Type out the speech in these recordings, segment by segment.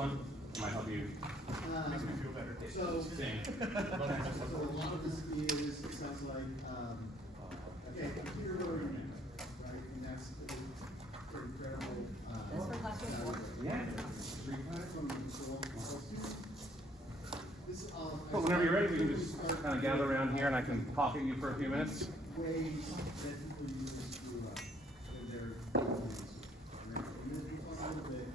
fun. It might help you. Makes me feel better. Same. So a lot of this is, it sounds like, okay, computer learning, right? And that's pretty incredible. That's for class report. Yeah. Street Fighter from this, So whenever you're ready, we can just kind of gather around here and I can talk at you for a few minutes. ways that people use to, in their games. And I'm gonna be fun a little bit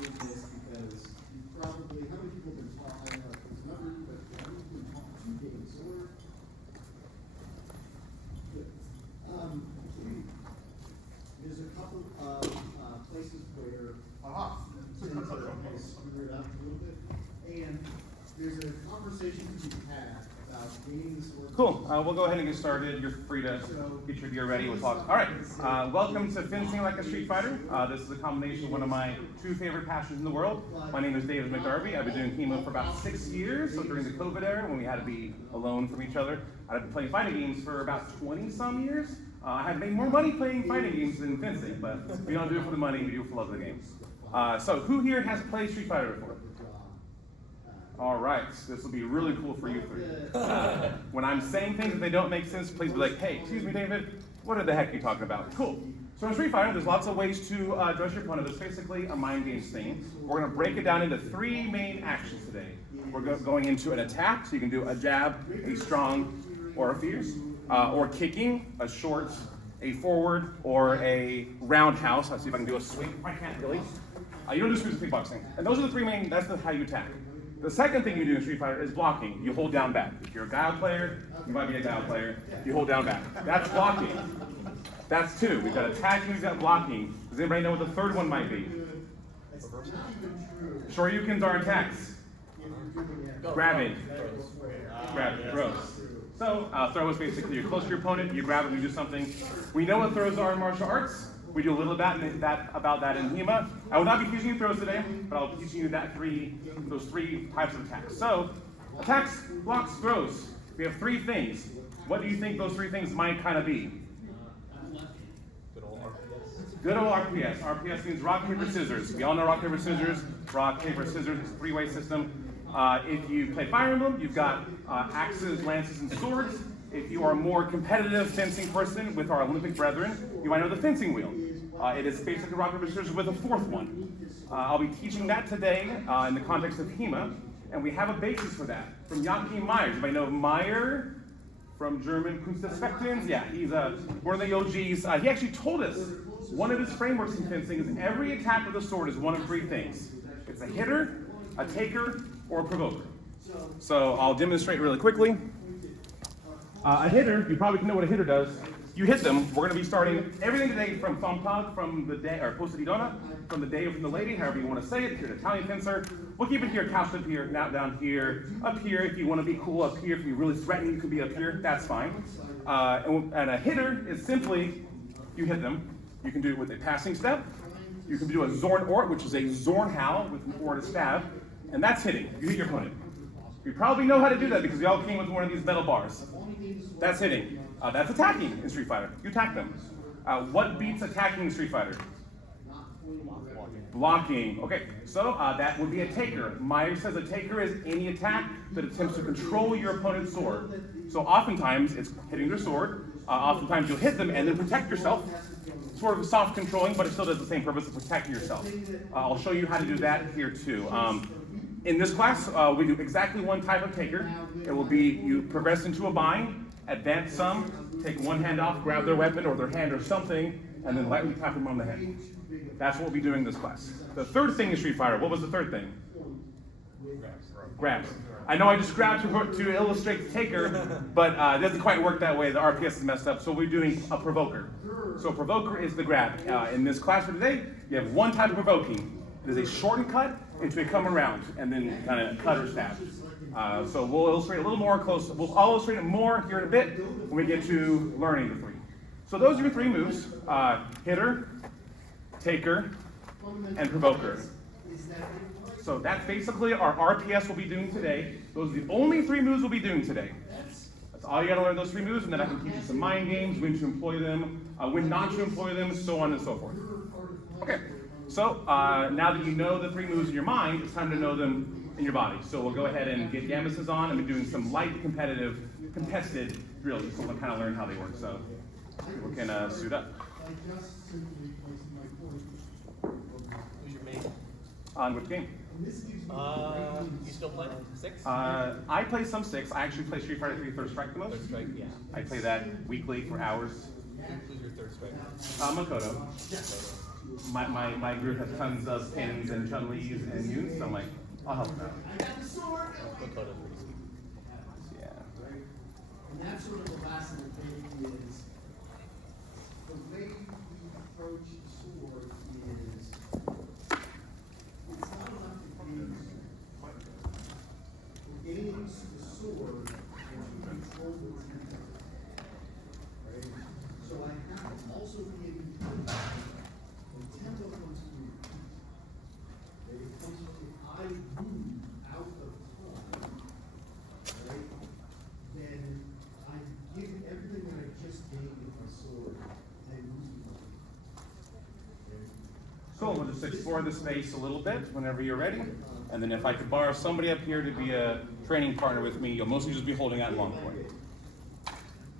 with this because you probably, how many people have been taught, I don't know if there's a number, but how many people have been taught two games? So we're, good. There's a couple of, places where, tend to screw it up a little bit. And there's a conversation to be had about gaining the sword. Cool. We'll go ahead and get started. You're free to get your gear ready. We'll talk. All right. Welcome to Fencing Like a Street Fighter. This is a combination of one of my two favorite passions in the world. My name is David McDarby. I've been doing chemo for about 6 years. So during the COVID era, when we had to be alone from each other, I've been playing fighting games for about 20-some years. I had made more money playing fighting games than fencing, but we don't do it for the money. We do it for love of the game. So who here has played Street Fighter before? All right, this will be really cool for you three. When I'm saying things that they don't make sense, please be like, hey, excuse me, David, what the heck are you talking about? Cool. So in Street Fighter, there's lots of ways to address your opponent. There's basically a mind games thing. We're going to break it down into 3 main actions today. We're going into an attack, so you can do a jab, a strong, or a fierce, or kicking, a short, a forward, or a roundhouse. Let's see if I can do a sweep. I can't really. You don't do sweeps with kickboxing. And those are the 3 main, that's how you attack. The second thing you do in Street Fighter is blocking. You hold down back. If you're a Guile player, you might be a Guile player, you hold down back. That's blocking. That's 2. We've got attacking, we've got blocking. Does anybody know what the third one might be? Shoryukens are attacks. Grabbing. Grab, throws. So, throw is basically you're close to your opponent, you grab him, you do something. We know what throws are in martial arts. We do a little about that in HEMA. I will not be teaching you throws today, but I'll be teaching you those 3 types of attacks. So, attacks, blocks, throws. We have 3 things. What do you think those 3 things might kind of be? Good old RPS. RPS means rock, paper, scissors. We all know rock, paper, scissors. Rock, paper, scissors is a 3-way system. If you play Fire Emblem, you've got axes, lances, and swords. If you are a more competitive fencing person with our Olympic brethren, you might know the fencing wheel. It is basically rock, paper, scissors with a 4th one. I'll be teaching that today in the context of HEMA, and we have a basis for that from Joachim Meyer. Anybody know Meyer from German Kunsteffektens? Yeah, he's one of the OGs. He actually told us one of his frameworks in fencing is every attack with a sword is one of 3 things. It's a hitter, a taker, or a provoker. So I'll demonstrate really quickly. A hitter, you probably know what a hitter does. You hit them. We're going to be starting everything today from Thumbtag, from the day, or Posta di Donna, from the day or from the lady, however you want to say it. If you're an Italian fencer, we'll keep it here, couched up here, now down here, up here. If you want to be cool up here, if you really threaten, you can be up here. That's fine. And a hitter is simply, you hit them. You can do it with a passing step. You can do a Zorn Ort, which is a Zorn Howl with an Ort stab, and that's hitting. You hit your opponent. You probably know how to do that because we all came with one of these metal bars. That's hitting. That's attacking in Street Fighter. You attack them. What beats attacking in Street Fighter? Blocking. Okay, so that would be a taker. Meyer says a taker is any attack that attempts to control your opponent's sword. So oftentimes it's hitting their sword. Oftentimes you'll hit them and then protect yourself. Sort of soft controlling, but it still does the same purpose of protecting yourself. I'll show you how to do that here too. In this class, we do exactly one type of taker. It will be you progress into a bind, advance some, take one hand off, grab their weapon or their hand or something, and then lightly tap them on the head. That's what we'll be doing in this class. The third thing in Street Fighter, what was the third thing? Grabs. I know I just grabbed to illustrate the taker, but it doesn't quite work that way. The RPS is messed up, so we're doing a provoker. So a provoker is the grab. In this class for today, you have one type of provoking. It is a shortened cut into a come around, and then kind of cut or stab. So we'll illustrate a little more close. I'll illustrate it more here in a bit when we get to learning the 3. So those are your 3 moves: hitter, taker, and provoker. So that's basically our RPS we'll be doing today. Those are the only 3 moves we'll be doing today. That's all you gotta learn, those 3 moves, and then I can teach you some mind games, when to employ them, when not to employ them, so on and so forth. Okay, So now that you know the 3 moves in your mind, it's time to know them in your body. So we'll go ahead and get Gambuses on and be doing some light contested drills just to kind of learn how they work. So people can suit up. By just simply placing my foot. Who's your main? On which game? And this gives me You still play 6? I play some 6. I actually play Street Fighter 3 Third Strike the most. Third strike, yeah. I play that weekly for hours. Who's your third strike? Makoto. My group has tons of pins and Chun-Li's and Yoons, so I'm like, I'll help them out. I got the sword. Makoto's pretty sweet. Yeah. And that's sort of the last little thing is the way we approach the sword is it's not enough to gaze the sword and to control the tempo. Right? So I have to also be able to the tempo comes through. It comes if I move out of time, right? Then I give everything that I just gained with my sword and lose it. Okay? Cool, we'll just explore the space a little bit whenever you're ready. And then if I could borrow somebody up here to be a training partner with me, you'll mostly just be holding out long point.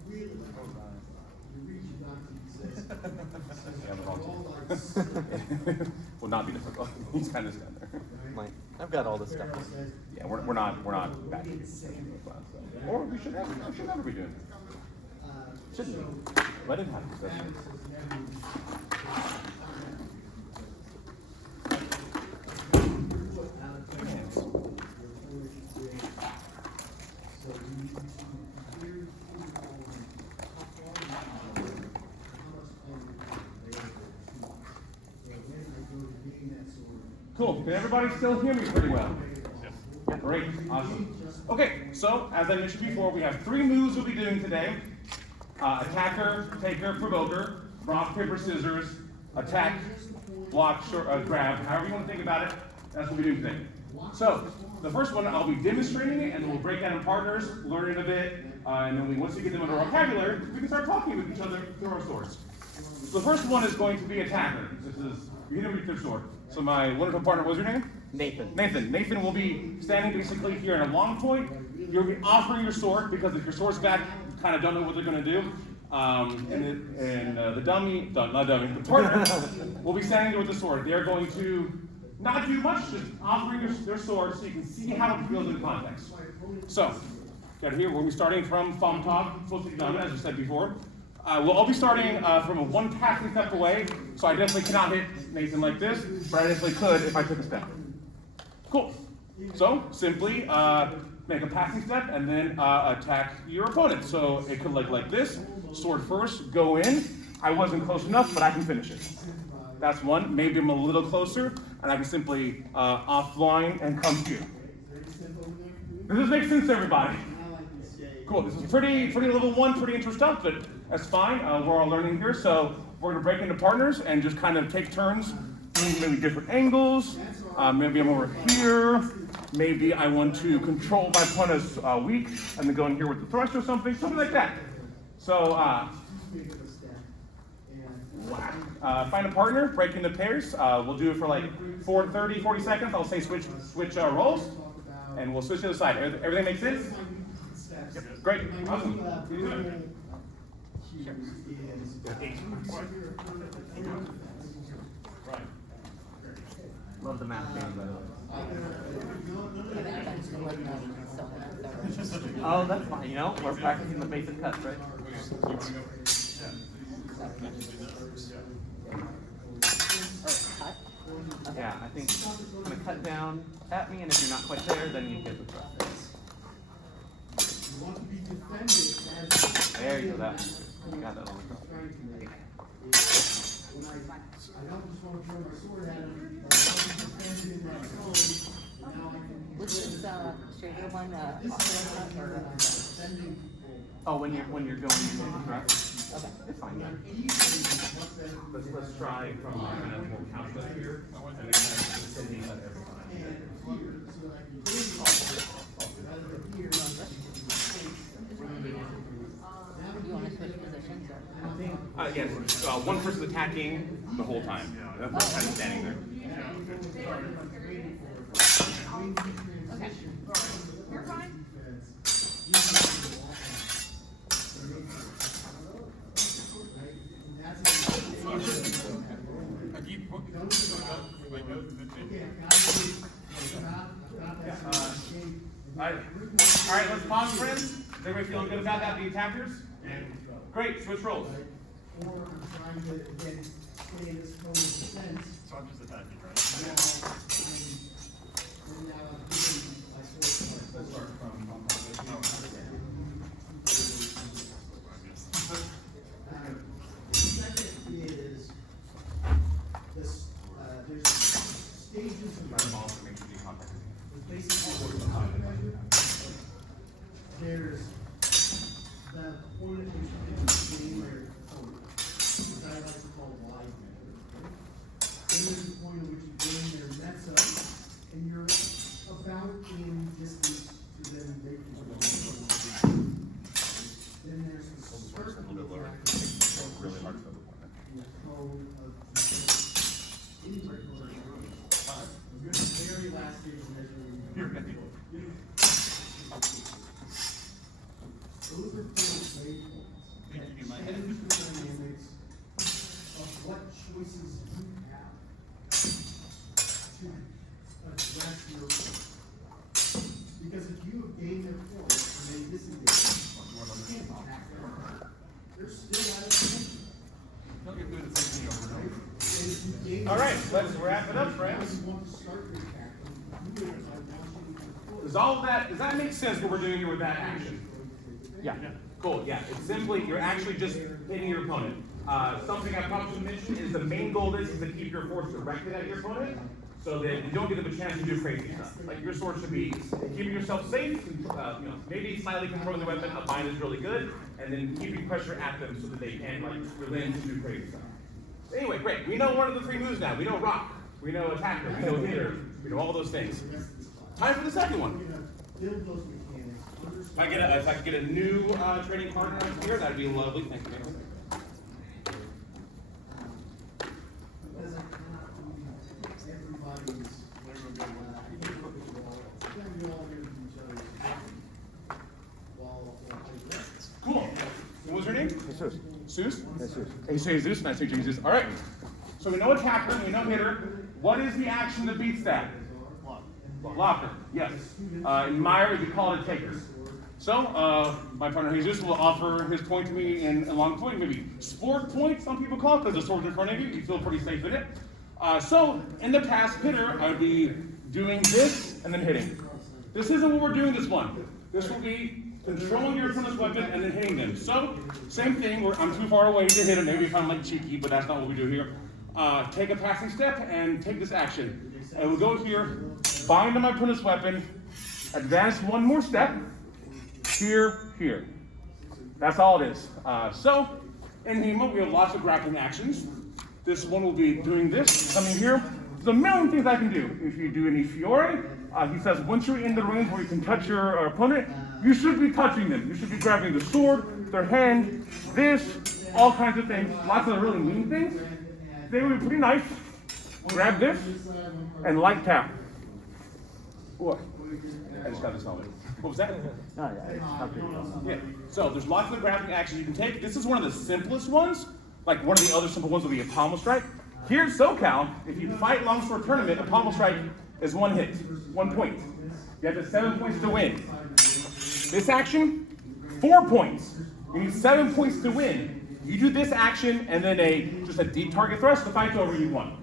Really, you reach your doctor and says, Yeah, we're all all like silly, Will not be difficult. He's kind of down there. right? I've got all this stuff. Pharaoh says, Yeah, we're not back in the class. So. Or we should never be doing it. Shouldn't we? Let it happen. That's it. Cool. Can everybody still hear me pretty well? Yeah. Great. Awesome. Okay, so as I mentioned before, we have 3 moves we'll be doing today. Attacker, taker, provoker, rock, paper, scissors, attack, block, grab, however you want to think about it, that's what we're doing today. So, the first one, I'll be demonstrating it, and then we'll break out in partners, learn it a bit, and then once we get them into our vocabulary, we can start talking with each other through our swords. So the first one is going to be attacker. This is, you hit him with your sword. So my wonderful partner, what's your name? Nathan. Nathan will be standing basically here in a long point. You'll be offering your sword, because if your sword's back, you kind of don't know what they're going to do. The the partner will be standing there with the sword. They're going to not do much, just offering their sword so you can see how it feels in context. So, get here, we'll be starting from thumb top, supposed to be done, as I said before. We'll all be starting from a 1 passing step away, so I definitely cannot hit Nathan like this, but I definitely could if I took a step. Cool. So, simply make a passing step and then attack your opponent. So it could look like this, sword first, go in. I wasn't close enough, but I can finish it. That's one. Maybe I'm a little closer, and I can simply offline and come here. Does this make sense to everybody? Cool. This is pretty level 1, pretty intro stuff, but that's fine. We're all learning here, so we're going to break into partners and just kind of take turns doing maybe different angles. Maybe I'm over here. Maybe I want to control my opponent's weak and then go in here with the thrust or something like that. So, find a partner, break into pairs. We'll do it for like 30, 40 seconds. I'll say switch roles, and we'll switch to the side. Everything make sense? Yep. Great. Awesome. Love the math game, by the way. Oh, that's fine. You know, we're practicing the basic cuts, right? Yeah, I think I'm gonna cut down at me, and if you're not quite there, then you get the thrust. You want to be defended as There you go. That you got that on the cross. when I don't just want to throw my sword at him, but I want to defend in that zone, and now I can. Which is straighter one, This is offensive where or I'm defending people. Oh, when you're going to the thrust. okay. It's fine. Yeah. Let's try from kind of more counter here, and then kind of sending that every time. And here, so that I can really rather than here. You want to switch positions or? Yes, one person attacking the whole time. That's kind of standing there. Okay. You're fine. All right, let's pause, friends. Is everybody feeling good about that, the attackers? Great, switch roles. Or I'm trying to, again, stay in this cone of defense. So I'm just attacking, right? Now I'm giving my sword. Let's start from The second is this, there's stages of basically there's the point at which you can gain your opponent, which I like to call wide measure. Then there's the point at which you gain their meta, and you're about in distance to them making the Then there's the circle of really hard to the cone of the very last stage of measuring. Those are four waveforms that change the dynamics of what choices you have to address your point. Because if you have gained their point and they disengage, you can't attack them. They're still out of position. Don't get good at thinking over and over. And if you gain All right, let's wrap it up, friends. If you want to start your attack, you do it by launching your foot. Does all of that, does that make sense what we're doing here with that action? Yeah. Cool, yeah. It's simply, you're actually just hitting your opponent. Something I probably should mention is the main goal is to keep your force directed at your opponent so that you don't give them a chance to do crazy stuff. Like your sword should be keeping yourself safe, maybe slightly controlling the weapon, a bind is really good, and then keeping pressure at them so that they can relent to do crazy stuff. Anyway, great. We know one of the three moves now. We know rock, we know attacker, we know hitter, we know all those things. Time for the second one. Build those mechanics. If I could get a new training partner here, that'd be lovely. Thank you. Because I cannot believe everybody's. Then we all hear each other's while Cool. What was her name? Jesus. Zeus? Hey, say Zeus. Nice to meet you, Jesus. All right. So we know attacker, we know hitter. What is the action that beats that? Blocker. Yes. In Meyer, we call it a taker. So, my partner Jesus will offer his point to me in a long point, maybe sport point, some people call it, because the sword's in front of you, you feel pretty safe in it. So, in the past hitter, I would be doing this and then hitting. This isn't what we're doing this one. This will be controlling your opponent's weapon and then hitting them. So, same thing, where I'm too far away to hit him, maybe if I'm like cheeky, but that's not what we do here. Take a passing step and take this action. And we'll go here, bind on my opponent's weapon, advance one more step, here, here. That's all it is. So, in Hema, we have lots of grappling actions. This one will be doing this, coming here. There's a million things I can do. If you do any Fiore, he says once you're in the range where you can touch your opponent, you should be touching them. You should be grabbing the sword, their hand, this, all kinds of things. Lots of really mean things. They would be pretty nice. Grab this, and light tap. What? I just got this helmet. What was that? Yeah. So there's lots of grappling actions you can take. This is one of the simplest ones. Like one of the other simple ones would be a pommel strike. Here at SoCal, if you fight longsword tournament, a pommel strike is 1 hit, 1 point. You have to 7 points to win. This action, 4 points. You need 7 points to win. You do this action and then just a deep target thrust, the fight's over, you won.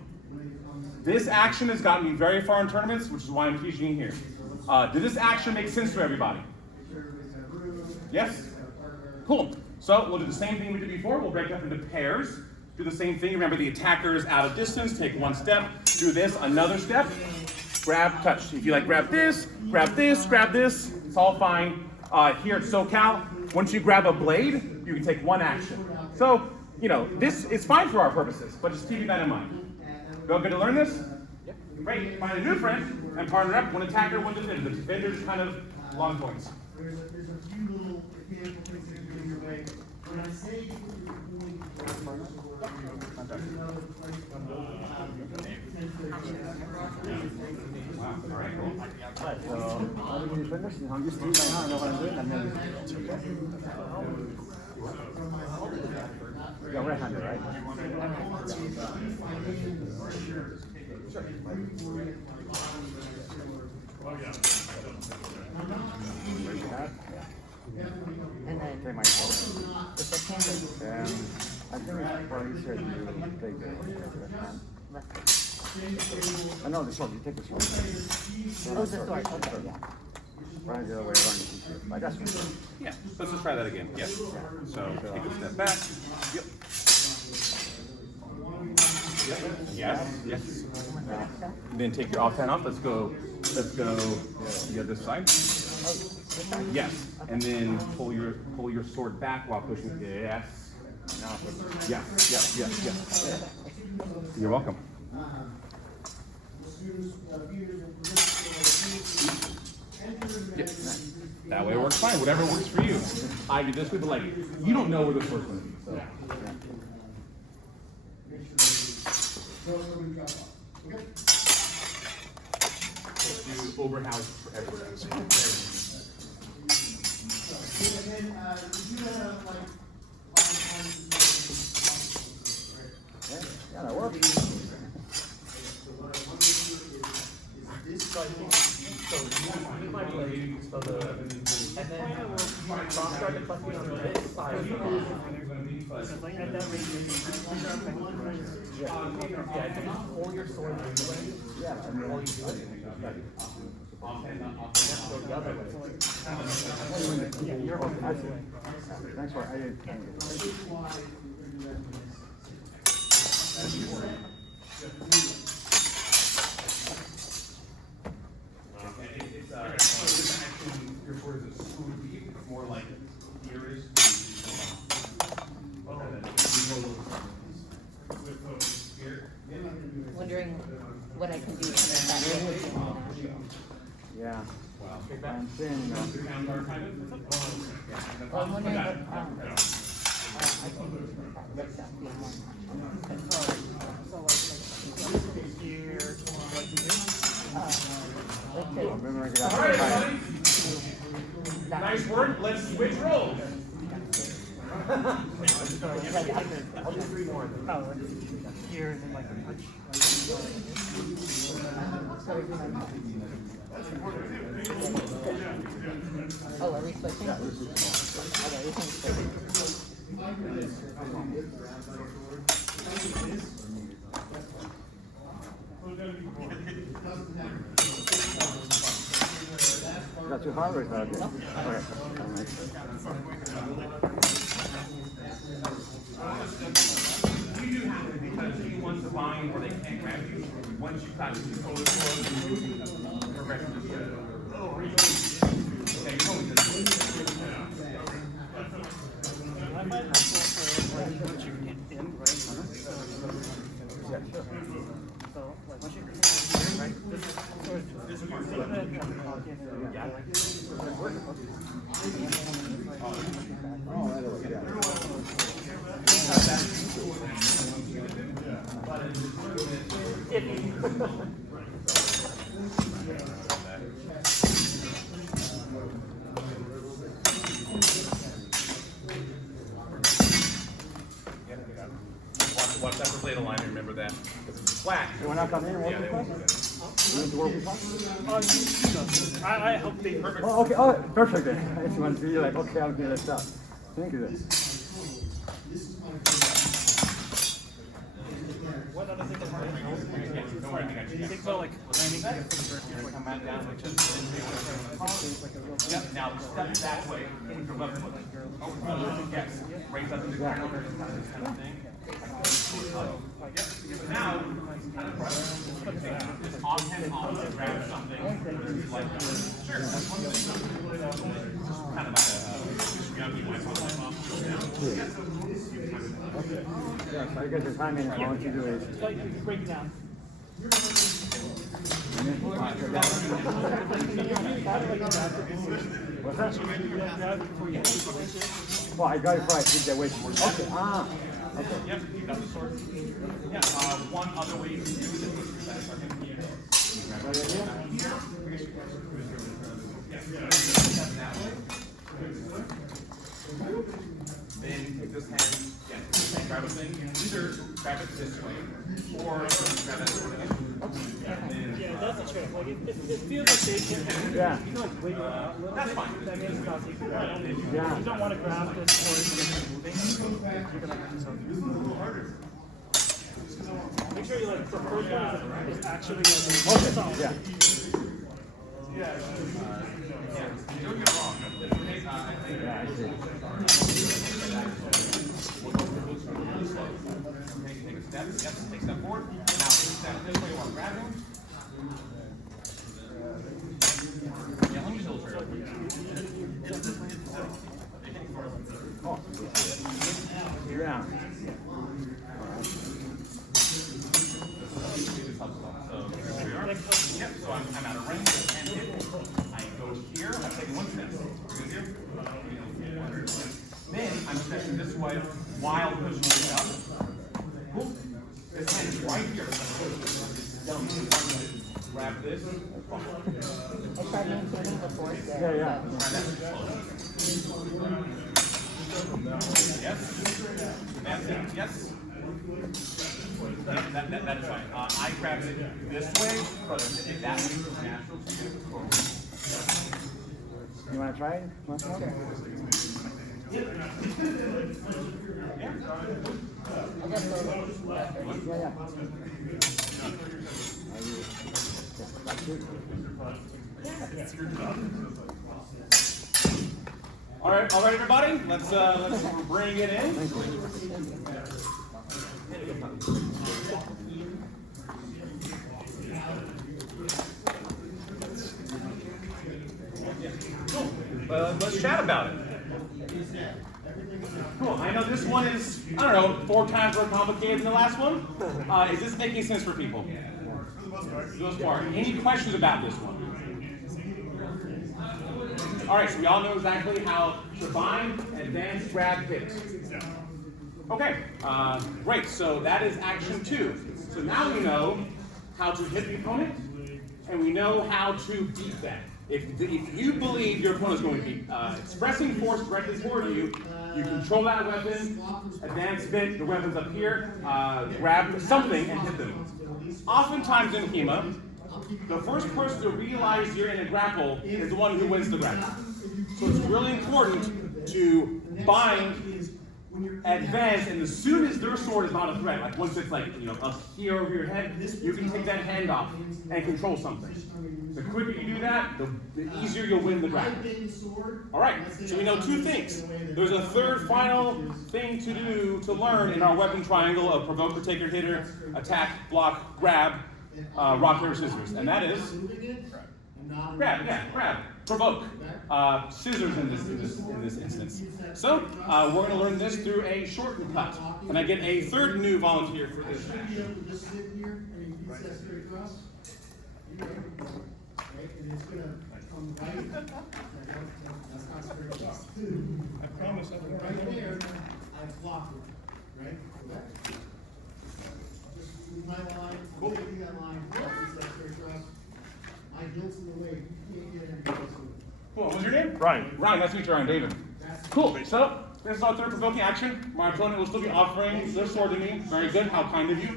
This action has gotten me very far in tournaments, which is why I'm teaching you here. Did this action make sense to everybody? Yes? Cool. So we'll do the same thing we did before. We'll break up into pairs. Do the same thing. Remember, the attacker is out of distance. Take 1 step. Do this, another step. Grab, touch. If you like, grab this, grab this, grab this. It's all fine. Here at SoCal, once you grab a blade, you can take 1 action. So, this is fine for our purposes, but just keeping that in mind. Feel good to learn this? Yep. Great. Find a new friend and partner up. 1 attacker, 1 defender. The defender is kind of long points. There's a few little mechanical things that can go your way. When I say you're going to there's another place from So, how do you finish? I'm used to it by now, I know what I'm doing. You're right-handed, right? And then Take my phone. with the handle, I think it's probably easier to take the left hand. I know the sword, you take the sword. oh, the sword, okay, yeah. Try the other way around. Like that's what Yeah, let's just try that again. Yes. So take a step back. Yep. Yep. Yes. Yes. Then take your off hand off. Let's go the other side. Yes. And then pull your sword back while pushing. Yes. Yes. Yes. Yes. Yes. You're welcome. Yes. That way works fine. Whatever works for you. I do this way, but like you don't know where the sword's going to be. So. Let's do overhouse for everything. yeah, that works. So I think, so you might play, so the, and then start the clutching on this side. Like at that rate, Yeah, I think pull your sword this way. Yeah, I mean, All you do is go the other way. yeah, you're on I see. Thanks for, I didn't. Your sword is a screw deep. It's more like here is. Wondering what I can do to make that difference in the natural. Yeah. I'm saying, Well, I'm wondering what, I can do to make that lift up the one. here, like you do. Let's say, remember I get All out right, of the everybody. Nice work. Let's switch roles. like after, I'll do 3 more. Oh, like here and then like a touch. oh, are we switching? Okay, we can switch. Is that too hard or is that okay? Okay. You do have to because you want to bind where they can't grab you. Once you practice control the sword, you progression is good. Okay, you're going to this. I might have to for like once you hit in, right? Yeah, sure. So like once you hit here, right? This part. Take that and lock in and yeah. Oh, right away, yeah. Watch that for blade alignment, remember that. Because if it's flat, You wanna come in and work yeah, with they won't us? do that. You want to work with us? I hope they perfect. Oh, okay, oh, perfect then. If you want to be like, okay, I'm gonna stop. Thank you then. What other thing is Don't worry, I think I do you think about like landing here for the first year, like come back down, like just like a real Yep, now step that way into left foot. Yes, raise up in the ground, this kind of thing. Yep, now, just offhand off, grab something, like, sure, that's one thing. Kind of like a, Yeah, so I guess the timing, I want you to do is like break down. What's that? Well, I got it right. I did that way. Okay. Ah. Okay. Yep, you got the sword. Yeah, one other way you can do it is with your back second. Then take this hand, grab a thing, either grab it this way, or grab that sword again. Yeah, that's the trick. Like, if it feels like they can, Yeah. you can like wiggle it out a little That's bit. fine. That means it's not taking it out. Yeah. If you don't want to grab this sword and it's moving, you're gonna have to something. Make sure you like the first one is actually like solid. Yeah. Yeah, don't get it wrong. Yeah, I see. Take a step, yep, take a step forward. Now, step this way while grabbing. Yeah, let me just illustrate it. Oh. Yeah. So here we are. Yep, so I'm out of range and hit. I go here, I'm taking one step. Good here. Then I'm stepping this way while pushing it up. Cool. This hand is right here. Grab this. I tried maintaining the force there. Yeah, yeah. Yes. That's it. Yes. That is fine. I grab it this way, but if that is natural to you, You want to try it once more? yeah. Yeah, yeah. All right, everybody. Let's bring it in. Let's chat about it. Cool. I know this one is, I don't know, 4 times more complicated than the last one. Is this making sense for people? For the most part. Any questions about this one? All right, so we all know exactly how to bind, advance, grab, hit. Okay, great. So that is action 2. So now we know how to hit the opponent, and we know how to beat that. If you believe your opponent is going to be expressing force directly toward you, you control that weapon, advance bit, the weapon's up here, grab something and hit them. Oftentimes in HEMA, the first person to realize you're in a grapple is the one who wins the grapple. So it's really important to bind, advance, and as soon as their sword is not a threat, like once it's like, up here over your head, you can take that hand off and control something. The quicker you do that, the easier you'll win the grapple. All right, so we know 2 things. There's a third final thing to do to learn in our weapon triangle of provoker, taker, hitter, attack, block, grab, rock, paper, scissors, and that is grab. Yeah, grab. Provoke. Scissors in this instance. So we're going to learn this through a shortened cut. Can I get a third new volunteer for this match? Just sit here and you can step straight across. Right, and it's gonna come right. That's not straight across. I promise I will. Right there, I block it, right? Just move my line, I'm taking that line, step straight across. My hilt's in the way, you can't get any closer. Cool. What's your name? Ryan. Ryan, nice to meet you, Ryan. David. Cool. So this is our third provoking action. My opponent will still be offering their sword to me. Very good. How kind of you.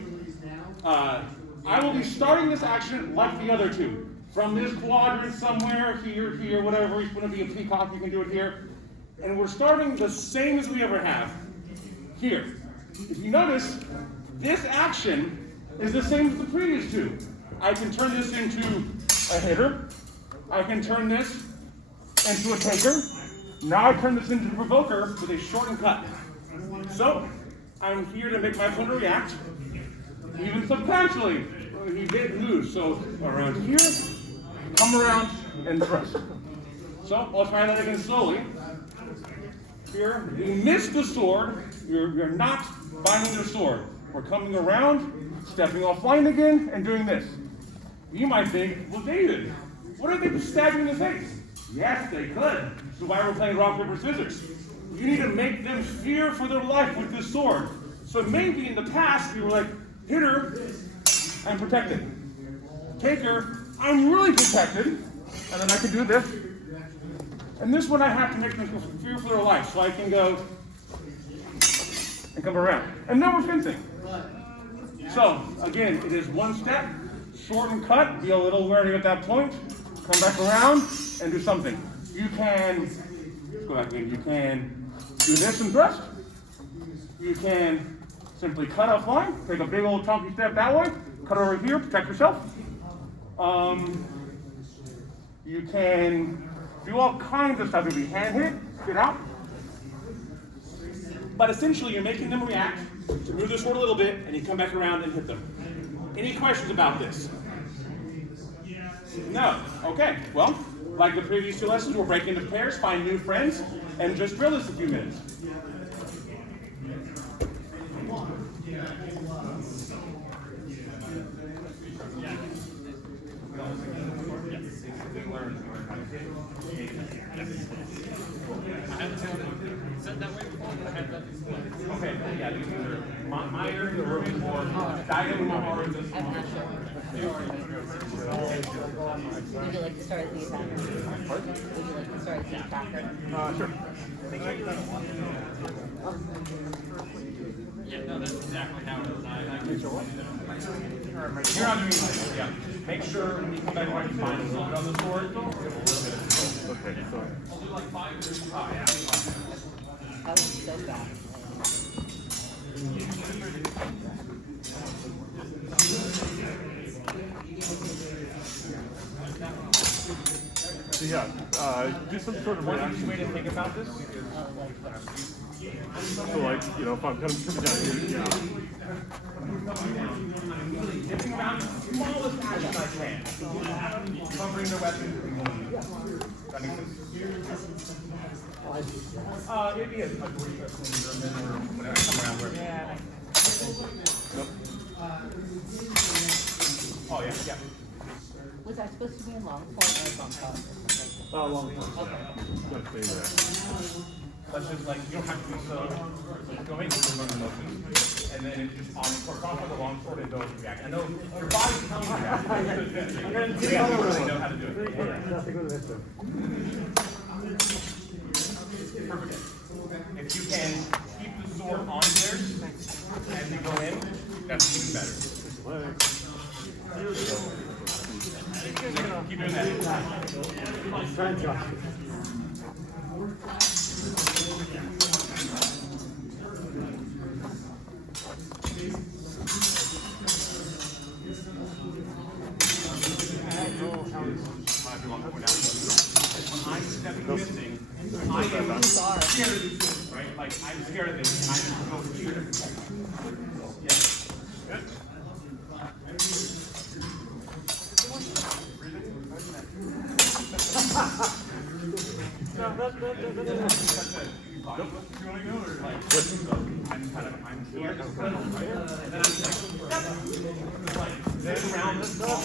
I will be starting this action like the other 2. From this quadrant somewhere, here, whatever. It's going to be a peacock. You can do it here. And we're starting the same as we ever have. Here. If you notice, this action is the same as the previous 2. I can turn this into a hitter. I can turn this into a taker. Now I turn this into a provoker with a shortened cut. So, I'm here to make my opponent react, even substantially. He didn't move, so around here, come around and thrust. So, I'll try that again slowly. Here, you miss the sword, you're not binding the sword. We're coming around, stepping offline again, and doing this. You might think, well, David, what if they just stab you in the face? Yes, they could. So why are we playing rock, paper, scissors? You need to make them fear for their life with this sword. So maybe in the past, you were like, hit her, I'm protected. Take her, I'm really protected. And then I can do this. And this one I have to make them fear for their life. So I can go and come around. And now we're fencing. So, again, it is one step, short and cut, be a little wary at that point, come back around, and do something. You can, let's go back again, you can do this and thrust. You can simply cut offline, take a big old chunky step that way, cut over here, protect yourself. You can do all kinds of stuff. If you hand hit, get out. But essentially, you're making them react to move the sword a little bit, and you come back around and hit them. Any questions about this? No? Okay. Well, like the previous two lessons, we'll break into pairs, find new friends, and just drill this a few minutes. Okay, yeah, these are my area of the room is more diagonal. I'm not sure. Would you like to start at the attacker? Would you like to start at the attacker? Sure. Yeah, no, that's exactly how it is. You're not doing anything. Yeah. Make sure when you come back around, you find a little bit on the sword. Okay, so. I'll do like 5 Oh, yeah. That was so bad. So yeah, do some sort of One reaction. way to think about this is So like, you know, if I'm kind of coming down here, yeah. dipping around the smallest action I can. Covering the weapon. That makes sense? It'd be a brief when I come around where. Yeah. Nope. Oh, yeah, yeah. Was I supposed to be in long form or long top? Oh, long time. Okay. Stay there. Let's just like, you don't have to be so going through the motions. And then it's just on top of the long sword and those react. I know your body's telling you react. You have to really know how to do it. Perfect. If you can keep the sword on there as you go in, that's even better. Keep doing that. When I'm stepping missing, I am scared of this thing, right? Like, I'm scared of this, and I just go here. Yes. Good. I'm here, and then I'm like, then around this ball.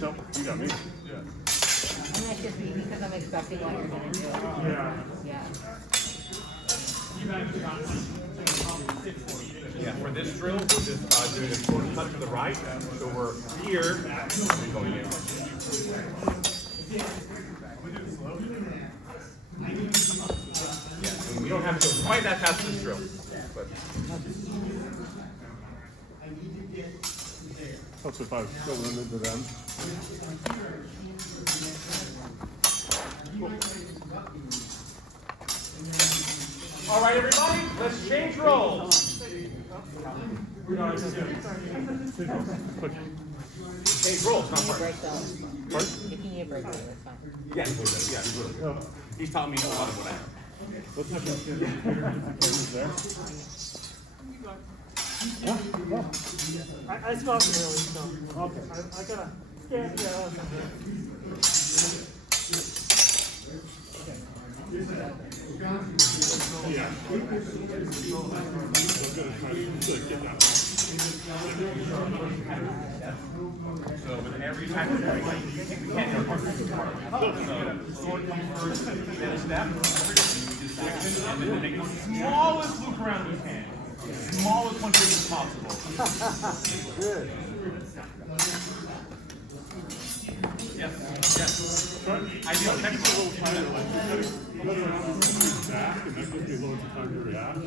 Nope, you got me. Yeah. And that's just me because I'm expecting what you're going to do. Yeah. Yeah, for this drill, we're just doing a short cut to the right. So we're here and going in. Yeah, and we don't have to go quite that fast for this drill. But Helps if I go into them. all right, everybody, let's change roles. Push. Change roles, not Give me a parts. breakdown. Pardon? If you need a breakdown, that's fine. Yeah, he's really good. He's taught me a lot of what I have. Let's have this there. I stopped early, so. Okay. I gotta, yeah. Yeah. I'm gonna try to get that. So with every attack you take the cannon partner. So sword comes first, then a step, action, and then make the smallest loop around his hand. Smallest one as possible. Good. Yes. Ideal. Next A little time to back, and that gives you loads of time to react. You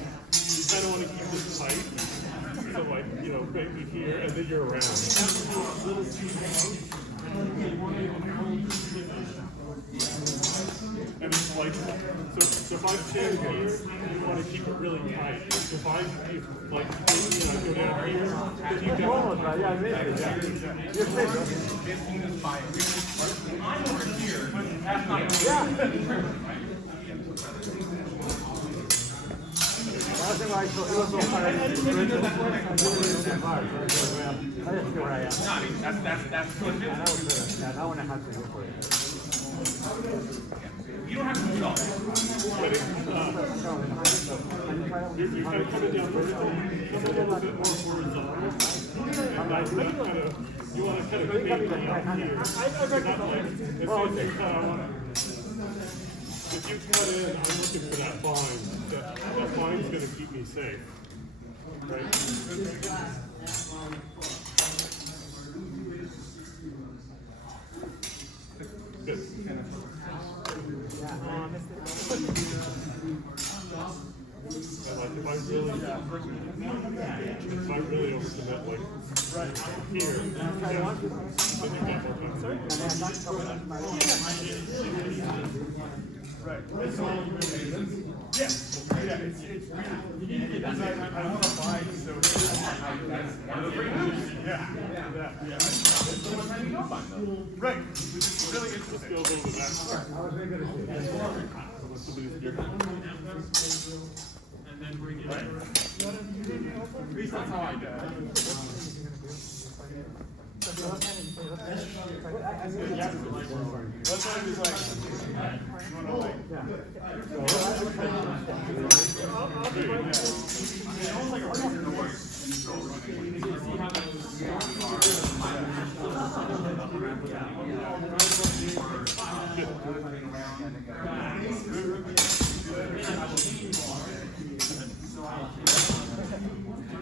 kind of want to keep this tight, so like, you know, maybe here, and then you're around. And it's like, so if I stand here, you want to keep it really tight. If I, like, go down here, then you can... Almost right, yeah, I missed it. Yeah. You're safe. I'm over here, but that's not That's why it was so hard. I didn't do that work. I didn't do hard. I just feel where I am. No, I mean, that's what it And I is. was yeah, now when I have to go for it. You don't have to do it all. You're kind of coming down vertical, come a little bit more horizontal. You want to kind of make it out here. If you cut in, I'm looking for that bind. That bind's going to keep me safe. Right? Good. And like if I really overcommit like here, then you get more time. Sorry? Right. It's all yeah. It's really because I want to buy so that's one of the three moves. Yeah. So much time you don't find them. Right. It's really interesting. Let's go a little bit back. I was very good at it. So let's do this here. And then bring it right. At least that's how I do it. So the other hand is the other hand. What time is like? You want to like? It's almost like a rocket noise. See how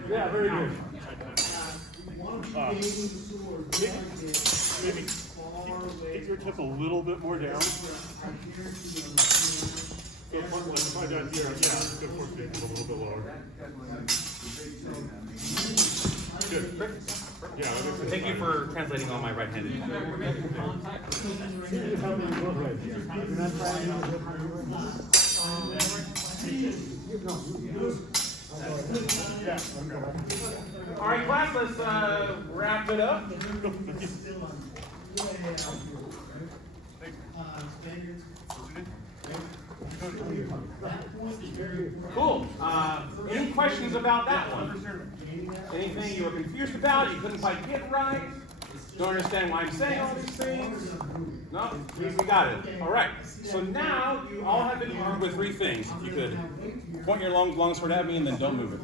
Yeah, very good. Maybe keep your tip a little bit more down. So if I down here, yeah, it's good for it a little bit lower. Good. Yeah, that makes sense. Thank you for translating all my right-handed. All right, class, let's wrap it up. Cool. Any questions about that one? Anything you were confused about, you couldn't quite get right? Don't understand why I'm saying all these things? No? We got it. All right. So now you all have been armed with three things. If you could point your long sword at me and then don't move it.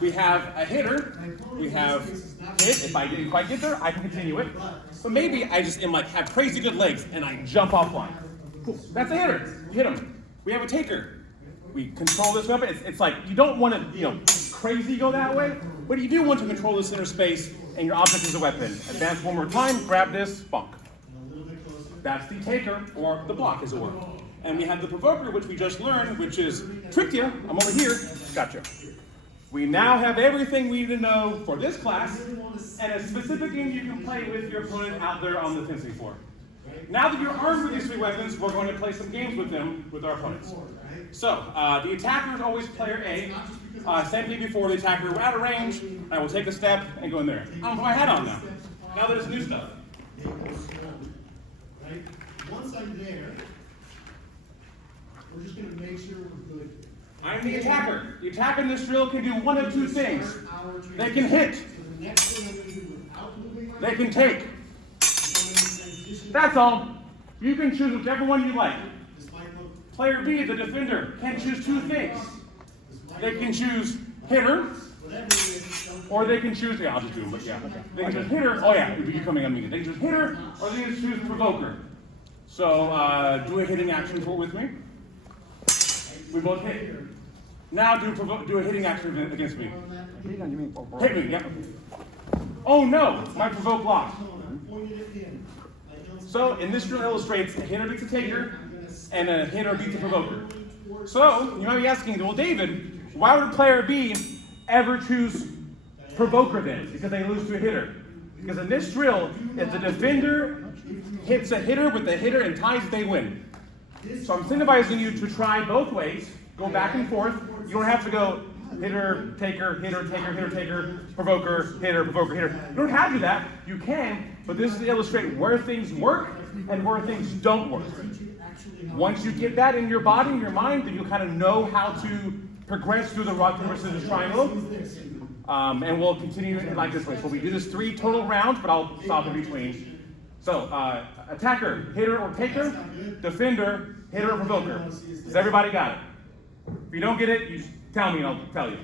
We have a hitter. We have hit. If I didn't quite get there, I can continue it. But maybe I just am like have crazy good legs and I jump offline. Cool. That's a hitter. You hit him. We have a taker. We control this weapon. It's like you don't want to, crazy go that way, but you do want to control this inner space, and your object is a weapon. Advance one more time. Grab this. Bonk. That's the taker, or the block, as it were. And we have the provoker, which we just learned, which is tricked you. I'm over here. Gotcha. We now have everything we need to know for this class, and a specific game you can play with your opponent out there on the fencing floor. Now that you're armed with these three weapons, we're going to play some games with them, with our opponents. So, the attacker is always player A. Same thing before, the attacker, we're out of range, I will take a step and go in there. I don't put my hat on now. Now there's new stuff. Right? Once I'm there, we're just going to make sure we're good. I'm the attacker. The attacker in this drill can do one of two things. They can hit. So the next thing I'm going to do without moving, They can take. I'm going to transition That's all. You can choose whichever one you like. this mic hook. Player B, the defender, can choose two things. They can choose hitter, or they can choose, yeah, I'll just do them, but yeah. They can choose hitter, oh yeah, you're coming on me. They can choose hitter, or they can choose provoker. So, do a hitting action for with me. We both hit. Now do a hitting action against me. Hitting on, you mean? Oh, Hit me, yeah. Oh no, my provoke lost. So, in this drill illustrates a hitter beats a taker, and a hitter beats a provoker. So, you might be asking, well, David, why would player B ever choose provoker then? Because they lose to a hitter. Because in this drill, if the defender hits a hitter with the hitter and ties, they win. So I'm incentivizing you to try both ways, go back and forth. You don't have to go hitter, taker, hitter, taker, hitter, taker, provoker, hitter, provoker, hitter. You don't have to do that. You can, but this is to illustrate where things work and where things don't work. Once you get that in your body, in your mind, then you'll kind of know how to progress through the rock, paper, scissors triangle. And we'll continue it like this way. So we do this 3 total rounds, but I'll stop in between. So, attacker, hitter or taker, defender, hitter or provoker. Has everybody got it? If you don't get it, you just tell me and I'll tell you.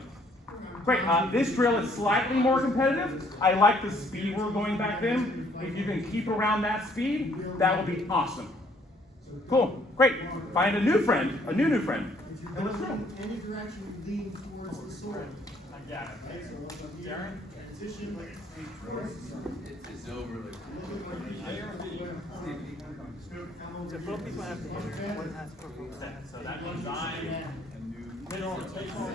Great, this drill is slightly more competitive. I like the speed we're going back then. If you can keep around that speed, that will be awesome. Cool, great. Find a new friend, a new friend. And let's go. Any direction you lean towards the sword. Yeah. Transition. It's over. So both people have to hit. One has to provoke. So that one's nine. Middle, take All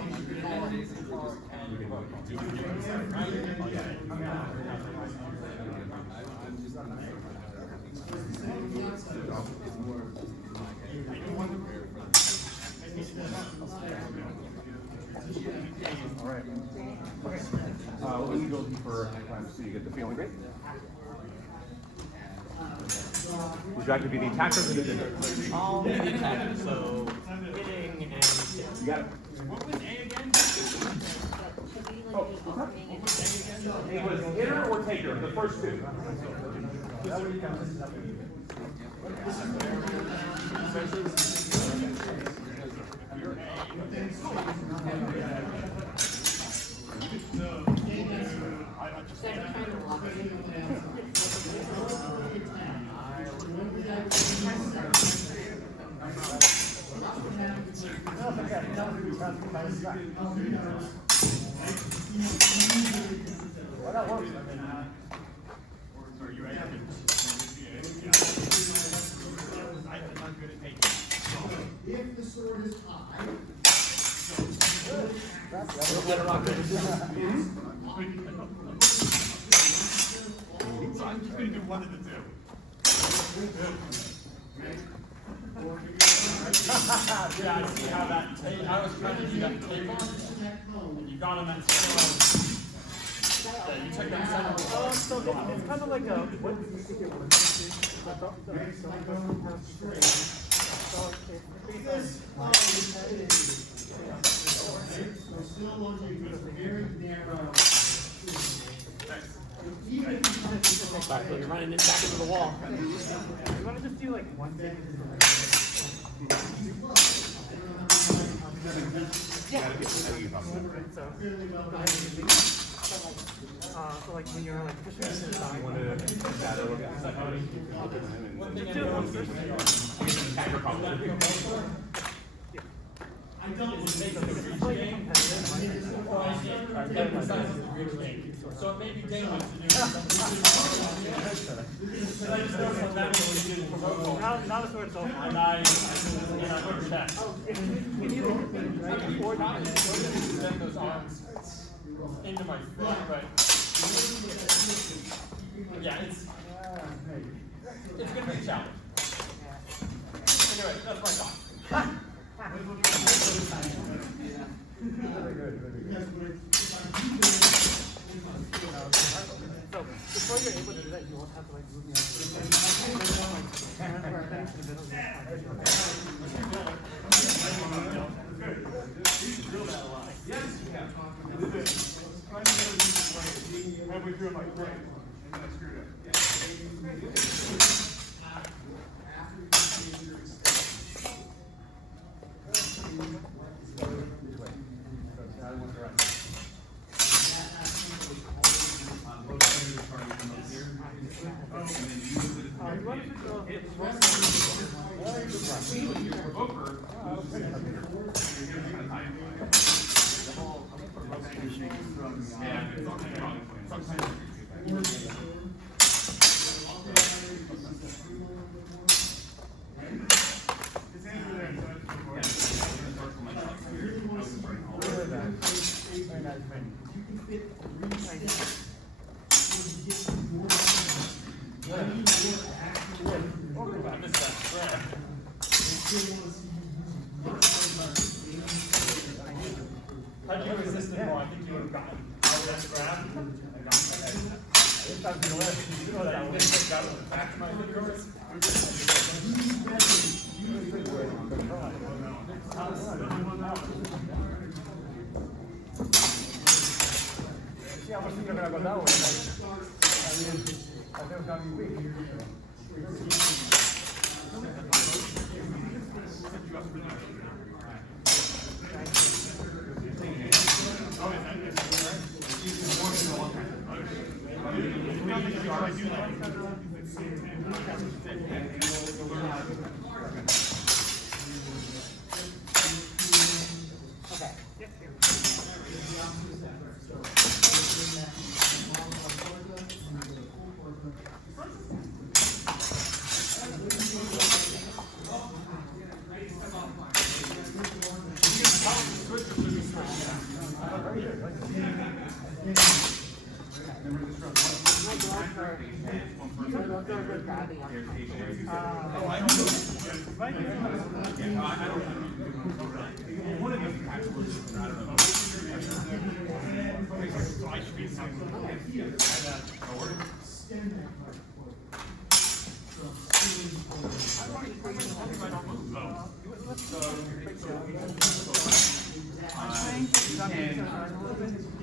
right. Okay. Let me go deeper so you get the feeling. Great. Would you like to be the attacker or the defender? All the attack, so hitting and hit. You got it. What was A again? It was hitter or taker, the first two. If the sword is high, I'm just going to do one of the two. Yeah, I see how that tape. I was trying to do that tape on. And you got him at zero. Yeah, you took that center. So it's kind of like a what do you think it was? so still on you, it's very narrow. Back, so you're running it back into the wall. You want to just do like one thing? So like when you're like pushing to the side. I don't So it may be dangerous to do something. I just know from that when you did provoke. Now the sword's off. And I put check. Can you right? Or not? Send those arms into my foot, but yeah, it's gonna be a challenge. Anyway, that's my thought. So before you're able to do that, you won't have to like move Halfway through my brain, and then I screwed up. Your provoker moves to kind of tight. Yeah, it's all kind of wrong. Had you resisted more, I think you would have gotten out of that grab and gotten my head. If I was going to let you know that I would have gotten the back of my fingers. See, I was thinking about go that way. I think it's gonna be weak.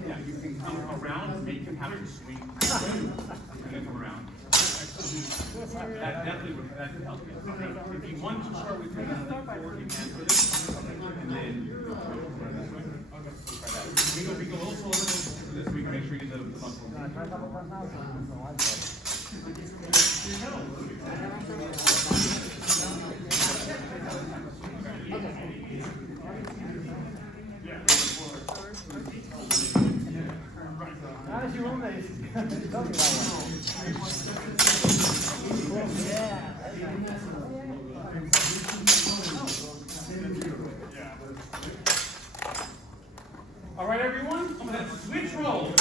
Yeah, you can come around, make him have to swing, and then come around. That definitely would, that could help you. If you want to start with your hand forward, you can put it, and then we go a little slower for this, we can make sure you get the muscle. How does your roommate tell me that All right, everyone, I'm going to switch roles.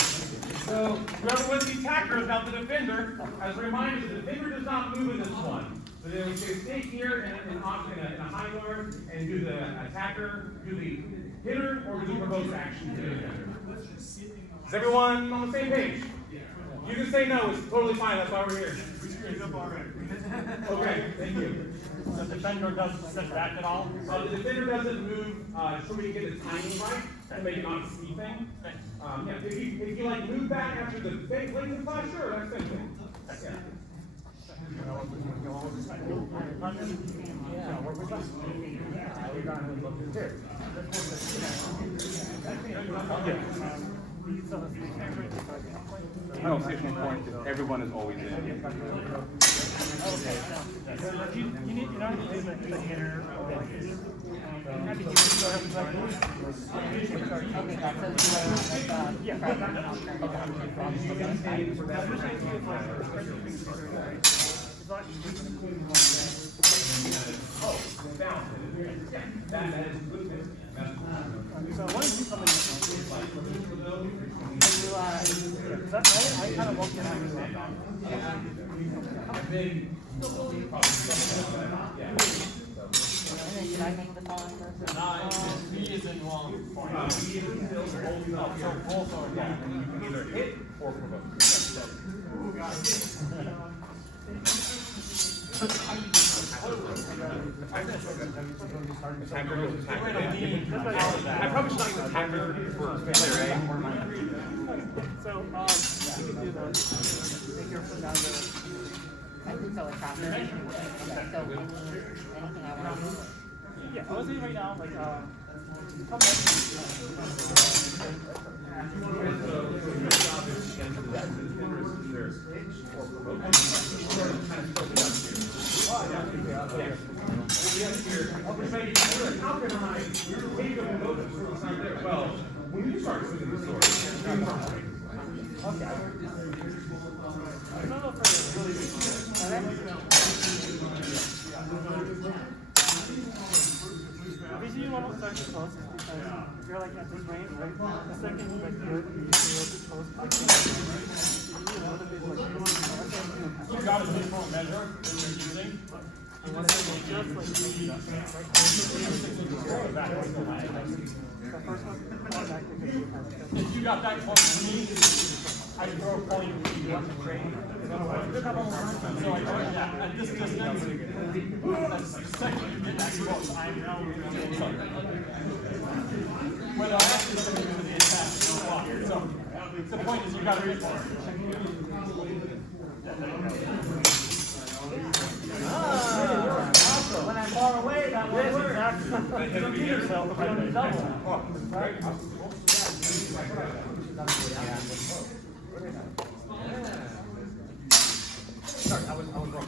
So whoever was the attacker is now the defender. As a reminder, the defender does not move in this one. So they will stay here in a high guard and do the attacker, do the hitter, or do the provoke action to the defender. Is everyone on the same page? You can say no, it's totally fine, that's why we're here. We screwed up already. Okay, thank you. The defender doesn't step back at all. The defender doesn't move, so we can get the timing right to make it not a ski thing. Yeah, if you like move back after the big length class, sure, that's the same thing. Yeah. No, stationary point, everyone is always in. You need, you don't need to do the hitter or the hitter. You have to do so what is something I kind of walked in on you. And then should I make the following person? He is in long. Either hit or provoke. I probably should not use attacker for player A. So, you can do the, take your foot down the, So it's after. Okay, so anything I want to do? yeah, I was saying right now, like, come back. Either hit or provoke. You start swinging the sword. Okay. I don't know if I really Usually you want to start the close because if you're like at this range, right? The second you like good, you feel the close like You got a default measure that you're using. you want to just like maybe right? The first one, back because you have If you got that close to me, I throw a point to you on the crane. So I at this distance, the second you get that close, I know you're going to get something. Whether I actually look at the attack, so the point is you got to reach for it. When I'm far away, that won't work. You don't need yourself if I don't double. Sorry, I was wrong.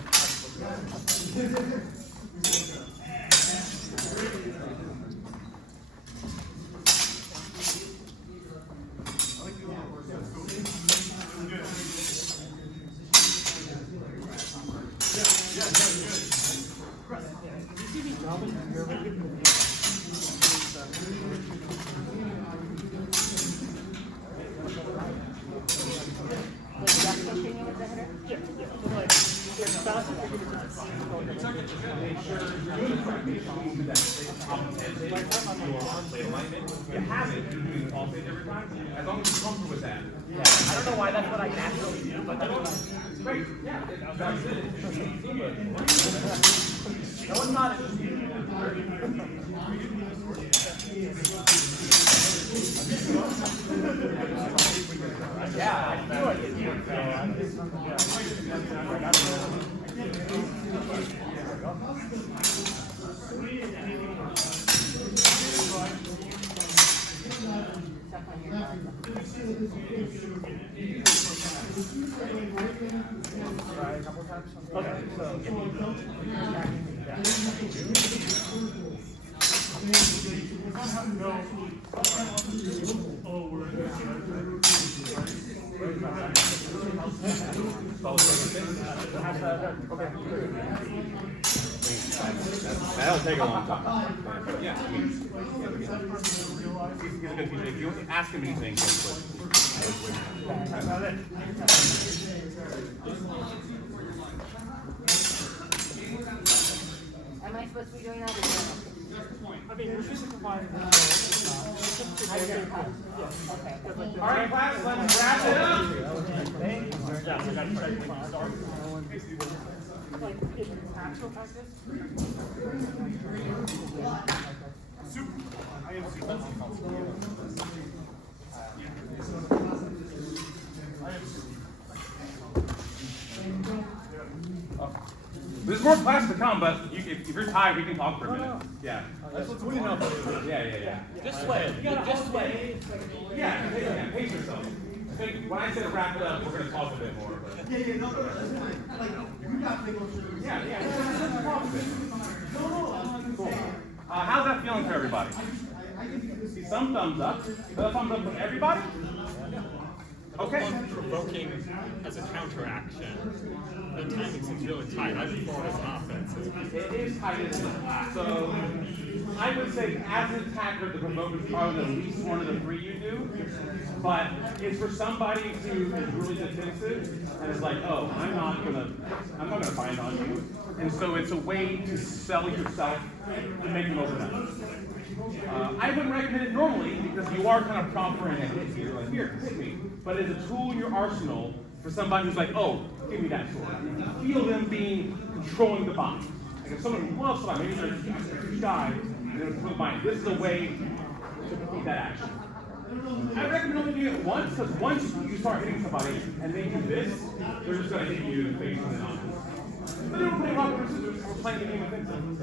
As long as you're comfortable with that. I don't know why that's what I naturally do, but that's Great. Yeah. That's it. no one's not. Yeah, I feel like it's you. Okay, so That'll take a long time. Yeah. He's a good teacher. If you ask him anything, Am I supposed to be doing that? I mean, it's just a combined. I did. Okay. all right, class, let's wrap it up. Like in actual practice. There's more class to come, but if you're tired, we can talk for a minute. Yeah. Yeah. just sway. You gotta just sway. Yeah, pace yourself. I think when I said wrap it up, we're going to talk a bit more. But... No, that's fine. Like, you got big old shoulders. Yeah. Cool. How's that feeling for everybody? See some thumbs up. Other thumbs up from everybody? Okay. Provoking as a counteraction. The timing seems really tight. I would thought as an offense. It is tight, isn't it? So I would say as an attacker, the Provoker is probably the least one of the three you do. But it's for somebody who is really defensive and is like, oh, I'm not gonna bind on you. And so it's a way to sell yourself to make them overnight. I wouldn't recommend it normally because you are kind of proffering a hit here, like here, hit me. But it's a tool in your arsenal for somebody who's like, oh, give me that sword. You feel them controlling the bind. Like if someone who loves somebody, maybe they're too shy, and they're control the bind. This is a way to complete that action. I recommend only doing it once, because once you start hitting somebody and they do this, they're just going to hit you in the face and then on. But they don't play rock, paper, scissors, we're playing the game of things. Does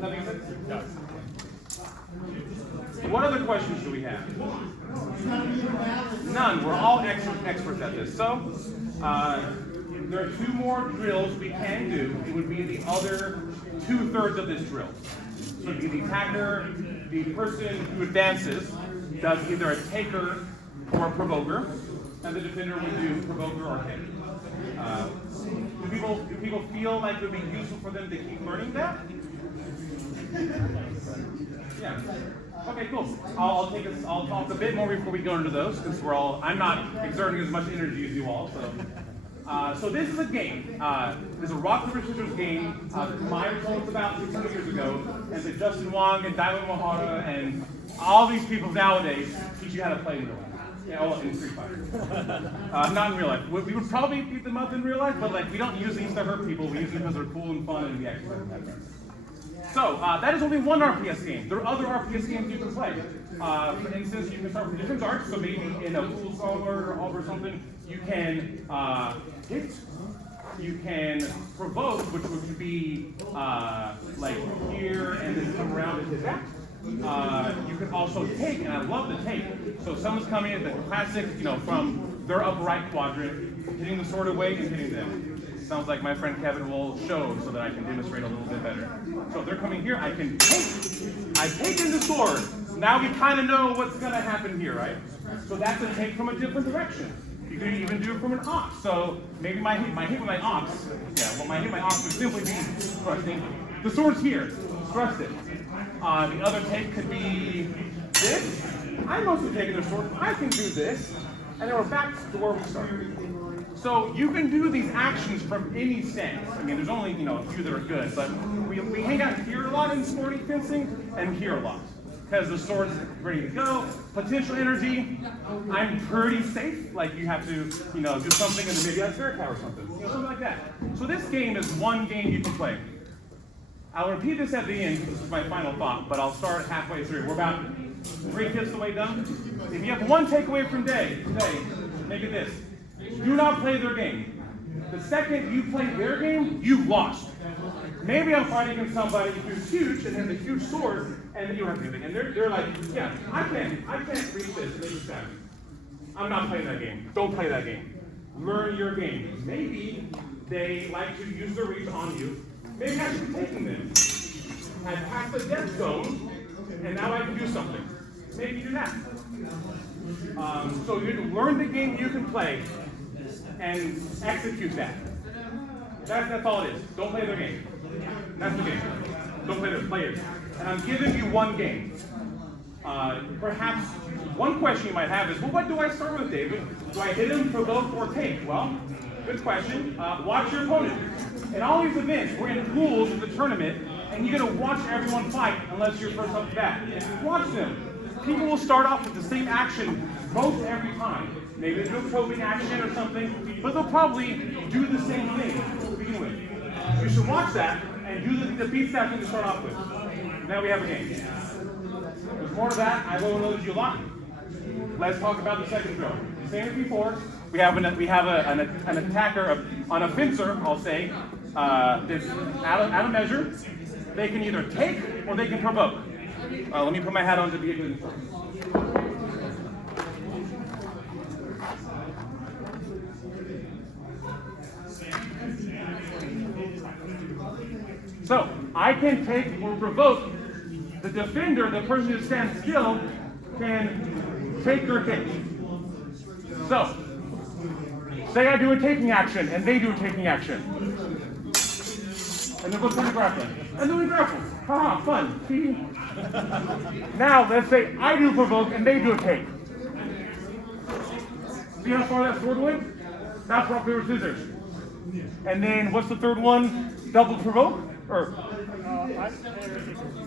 that make sense? Yes. What other questions do we have? None. We're all experts at this. So, there are two more drills we can do. It would be the other 2/3 of this drill. So it would be the attacker, the person who advances, does either a taker or a provoker, and the defender would do provoker or take. Do people feel like it would be useful for them to keep learning that? Yeah. Okay, cool. I'll talk a bit more before we go into those, because I'm not exerting as much energy as you all. So this is a game. There's a rock paper scissors game. My results about 600 years ago, and the Justin Wong and Daiwa Mahara and all these people nowadays teach you how to play in real life. Yeah, well, in Street Fighter. Not in real life. We would probably beat them up in real life, but like we don't use these to hurt people. We use them because they're cool and fun, and we actually have fun. So that is only one RPS game. There are other RPS games you can play. For instance, you can start from different arts. So maybe in a Fool's Guard or something, you can hit. You can provoke, which would be like here and then come around and hit that. You can also take, and I love the take. So someone's coming at the classic, from their upper right quadrant, hitting the sword away and hitting them. Sounds like my friend Kevin will show so that I can demonstrate a little bit better. So if they're coming here, I can take. I take in the sword. Now we kind of know what's going to happen here, right? So that's a take from a different direction. You can even do it from an ox. So maybe my hit with my ox, my hit with my ox would simply be thrusting. The sword's here. Thrust it. The other take could be this. I'm mostly taking the sword. I can do this. And then we're back to where we started. So you can do these actions from any stance. I mean, there's only a few that are good, but we hang out here a lot in sporting fencing and here a lot because the sword's ready to go. Potential energy, I'm pretty safe. Like you have to do something and then maybe have fair power or something, something like that. So this game is one game you can play. I'll repeat this at the end. This is my final thought, but I'll start halfway through. We're about 3/5 of the way done. If you have one takeaway from today, make it this. Do not play their game. The second you play their game, you've lost. Maybe I'm fighting against somebody who's huge and has a huge sword, and you don't have anything. And they're like, yeah, I can't reach this and they just stab me. I'm not playing that game. Don't play that game. Learn your game. Maybe they like to use their reach on you. Maybe I should be taking them. I passed the death zone, and now I can do something. Maybe do that. So you can learn the game you can play and execute that. That's all it is. Don't play their game. That's the game. Don't play their players. And I'm giving you one game. Perhaps one question you might have is, well, what do I start with, David? Do I hit him, provoke, or take? Well, good question. Watch your opponent. In all these events, we're in pools of the tournament, and you get to watch everyone fight unless you're first up to bat. Watch them. People will start off with the same action most every time. Maybe they'll do a probing action or something, but they'll probably do the same thing to begin with. You should watch that and do the beat stacking to start off with. Now we have a game. There's more to that. I will know you a lot. Let's talk about the second drill. Same as before. We have an attacker on a fencer. I'll say this out of measure. They can either take or they can provoke. Let me put my hat on to be a good first. So I can take or provoke. The defender, the person who stands still, can take or take. So, say I do a taking action and they do a taking action. And then we'll start grappling. And then we grapple. Haha, fun. See? Now, let's say I do provoke and they do a take. See how far that sword went? That's rock, paper, scissors. And then what's the third one? Double provoke? Or I so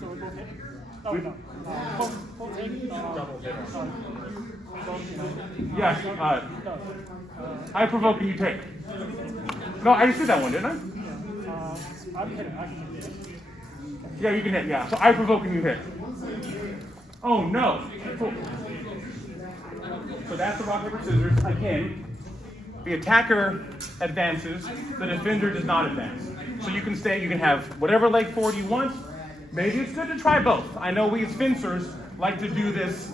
we both hit. Oh no. Full take. Double hit. yes, I provoke and you take. No, I just did that one, didn't I? I'm hitting. I can hit. Yeah, you can hit, yeah. So I provoke and you hit. Oh no. Cool. So that's the rock, paper, scissors. Again, the attacker advances, the defender does not advance. So you can stay, you can have whatever leg forward you want. Maybe it's good to try both. I know we as fencers like to do this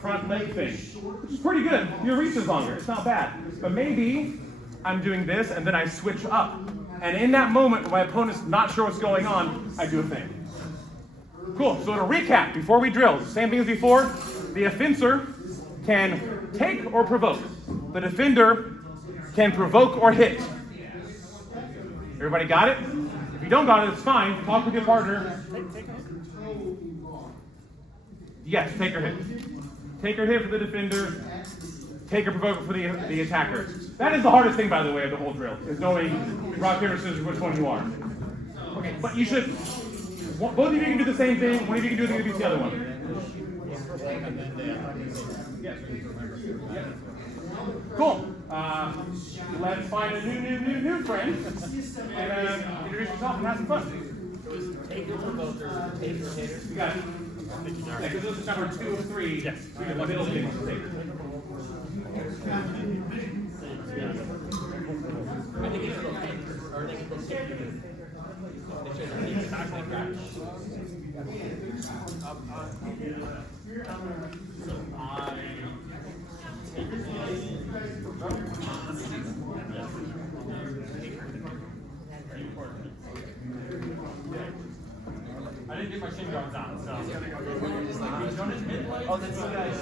front leg thing, which is pretty good. Your reach is longer, it's not bad. But maybe I'm doing this and then I switch up. And in that moment when my opponent's not sure what's going on, I do a thing. Cool, so to recap, before we drill, same thing as before, The offender can take or provoke. The defender can provoke or hit. Everybody got it? If you don't got it, it's fine. Talk with your partner. Yes, take or hit. Take or hit for the defender. Take or provoke for the attacker. That is the hardest thing, by the way, of the whole drill, is knowing rock, paper, scissors, which one you are. Okay, but you should, both of you can do the same thing, one of you can do the other one. Yes. Cool. Let's find a new friend, and introduce yourself and have some fun. Take your provoker, take your hitter. You got it. Yeah, because this is number 2 of 3. Yes. So you're the middle thing to take. I think you should go take, or they can go take your hitter. They should take your back like that. So I take I didn't get my shin guards on, so. Oh, that's you guys.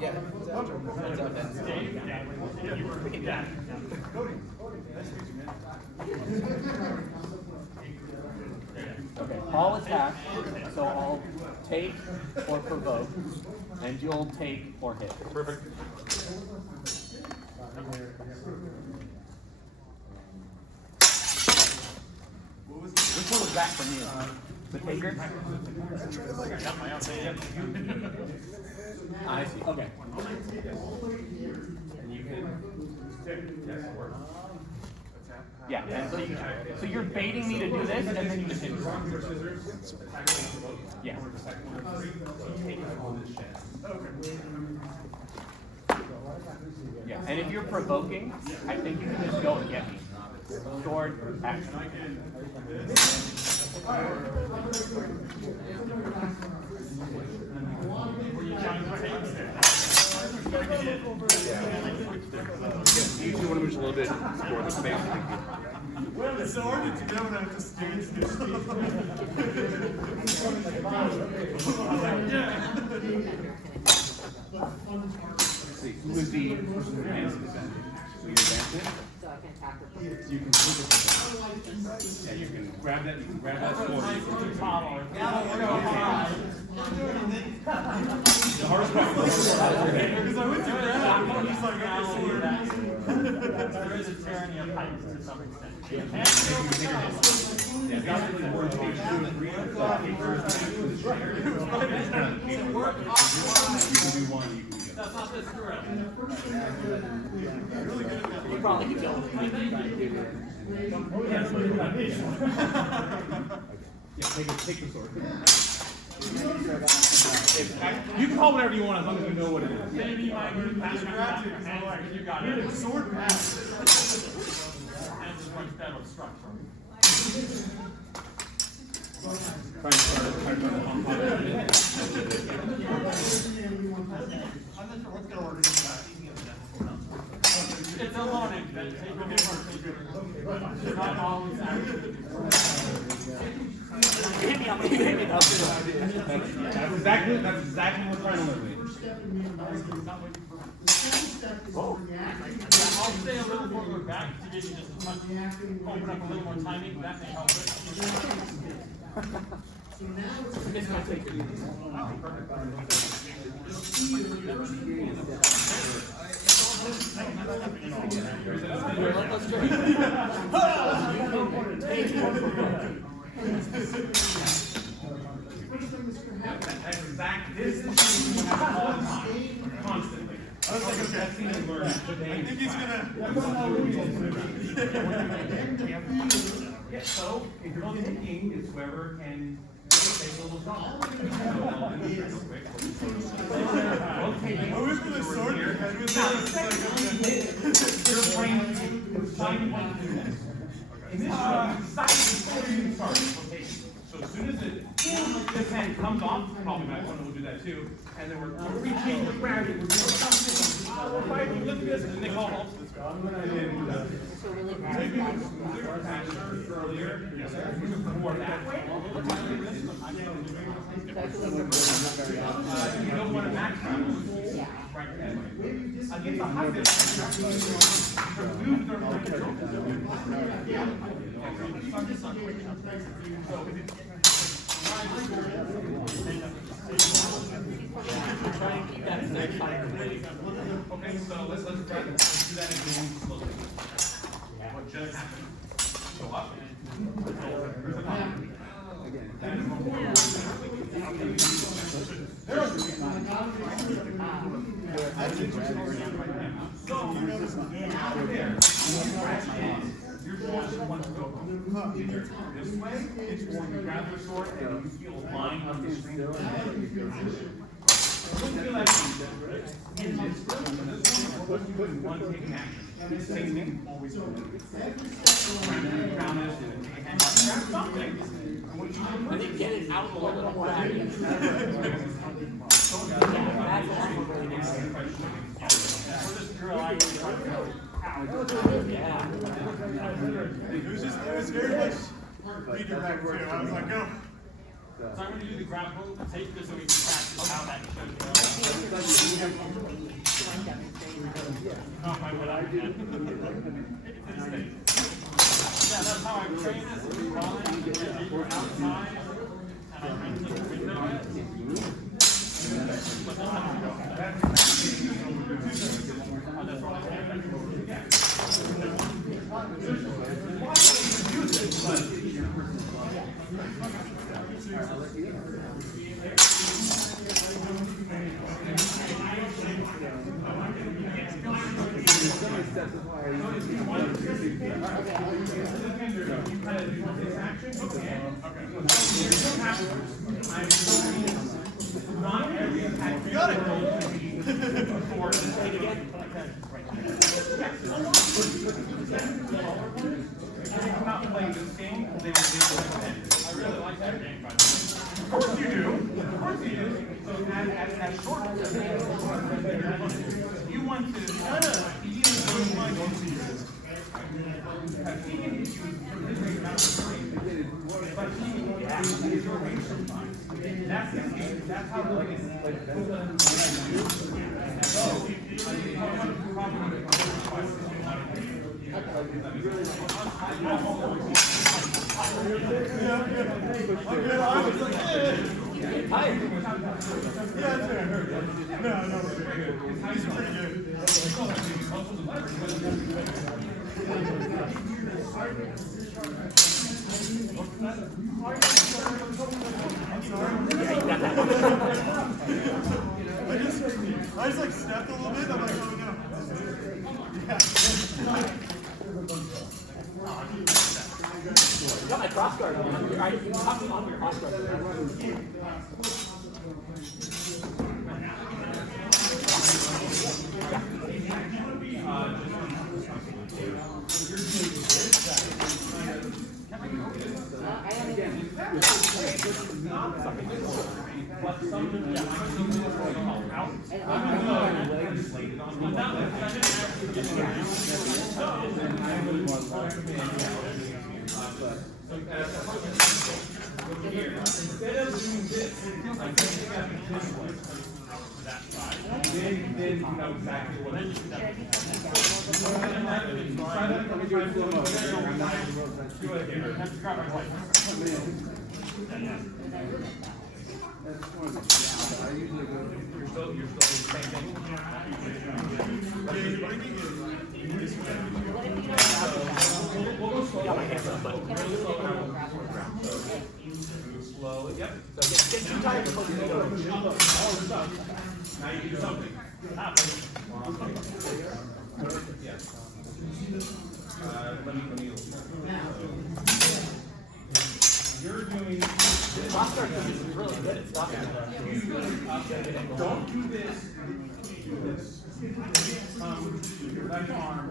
Yeah. Okay, I'll attack, so I'll take or provoke, and you'll take or hit. Perfect. Which one was that from you? The taker? I see. Okay. Yeah, and so you're baiting me to do this, and then you just hit me. Yeah. Yeah, and if you're provoking, I think you can just go and get me. Sword, action. You two want to move a little bit toward the space. Well, it's so hard to know when I'm just doing this. Let's see, who is the person who advances then? So you advance it. So I can attack her. You can flip it. Yeah, you can grab that. You can grab that sword. The hardest part. Because I went to grab it, I'm just like, I just sword. There is a tyranny of heights to some extent. Yeah, that's really important. Page 2 and 3. You can do one. You can do the other. That's not this correct. You probably can kill Yeah, take the sword. You can call whatever you want as long as you know what it is. Maybe my group has you got it. Sword pass. And it's much better structure. Try to start on top of it. I'm not sure what's going to order this back. It's a loading, but take your different. It's not always accurate. That's exactly what we're trying to live I'll stay a little further back to give you just a touch, open up a little more timing, that may help it. It's going to take you. This is all the time, constantly. I was like, that's the learn. I think he's gonna. Yeah, so if you're only thinking, it's whoever can take a little drama. I wish for the sword your head was You're playing in this round, before you even start rotation. So as soon as this hand comes off, probably my opponent will do that too, and then we're reaching, we're grabbing, we're doing something, we're fighting, look at this, and then they call halt. So really bad. Earlier, more that way. You don't want to max out. Right that way. Against a high distance, remove their control. Okay, so let's try to do that again slowly. What just happened? Go up. Here's the bottom. Your sword wants to go either this way, or you grab your sword and you feel a line on the screen. Don't feel that in this one taking action. Same thing, always grab something. I think get it out a little more. It was very much redirect too. I was like, oh. So I'm going to use the grab hold to take this so we can practice how that shows. Not my what I did. Yeah, that's how I train this. We're outside, and I'm running the window. That's what I Got it. Not playing this game, they will do it. I really like that game, by the way. Of course you do. Of course you do. So as short you want to that's how the I just like snapped a little bit. I'm like, oh no. Got my cross guard on. I talked on your cross guard. Instead of doing this, then you know exactly what it is. You're still the same thing. We'll go slow. Slow. Yep. Get too tired to focus. Now you do something. Yes. Let me. You're doing this. Cross guard is really good at stopping that. Don't do this. Do this. Your left arm.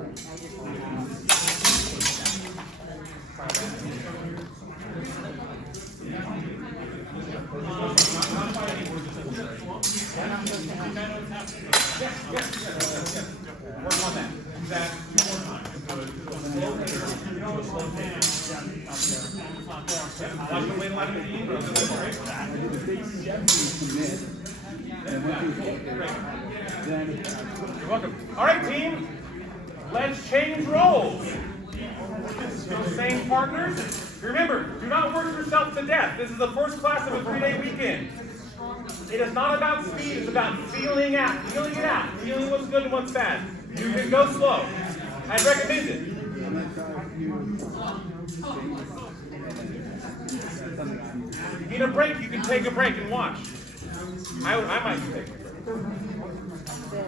Work on that. that 2 more times. Watch the weight line of the team. You're welcome. All right, team. Let's change roles. So same partners. Remember, do not work yourself to death. This is the first class of a 3-day weekend. It is not about speed, it's about feeling it out, feeling what's good and what's bad. You can go slow. I recommend it. You need a break, you can take a break and watch. I might be taking a break.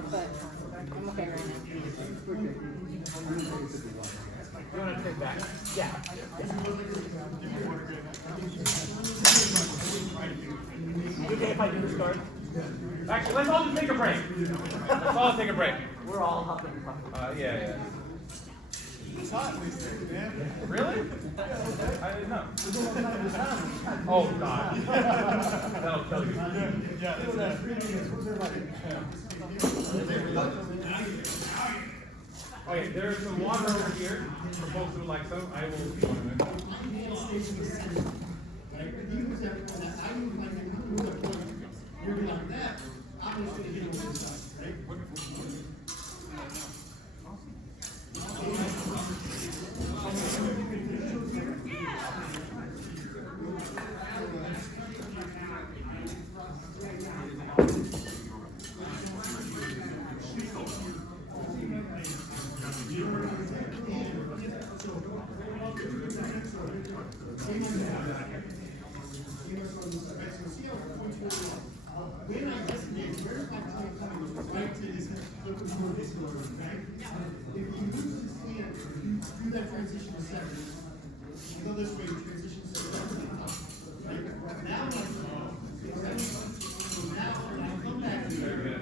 But I'm okay right now. You want to take back? Yeah. Okay, if I do this card? Actually, let's all just take a break. Let's all take a break. We're all huffing and puffing. Yeah. Really? I didn't know. Oh, God. That'll kill you. Okay, there's some water over here for folks who would like some. I will be on it. You're like that, I'm just gonna get on this side, right? When I designate, where's my point coming from? Right to this, looking for this color, okay? If you use this hand, you do that transition to 7. You go this way, you transition to 7. Right? Now, when I come back here,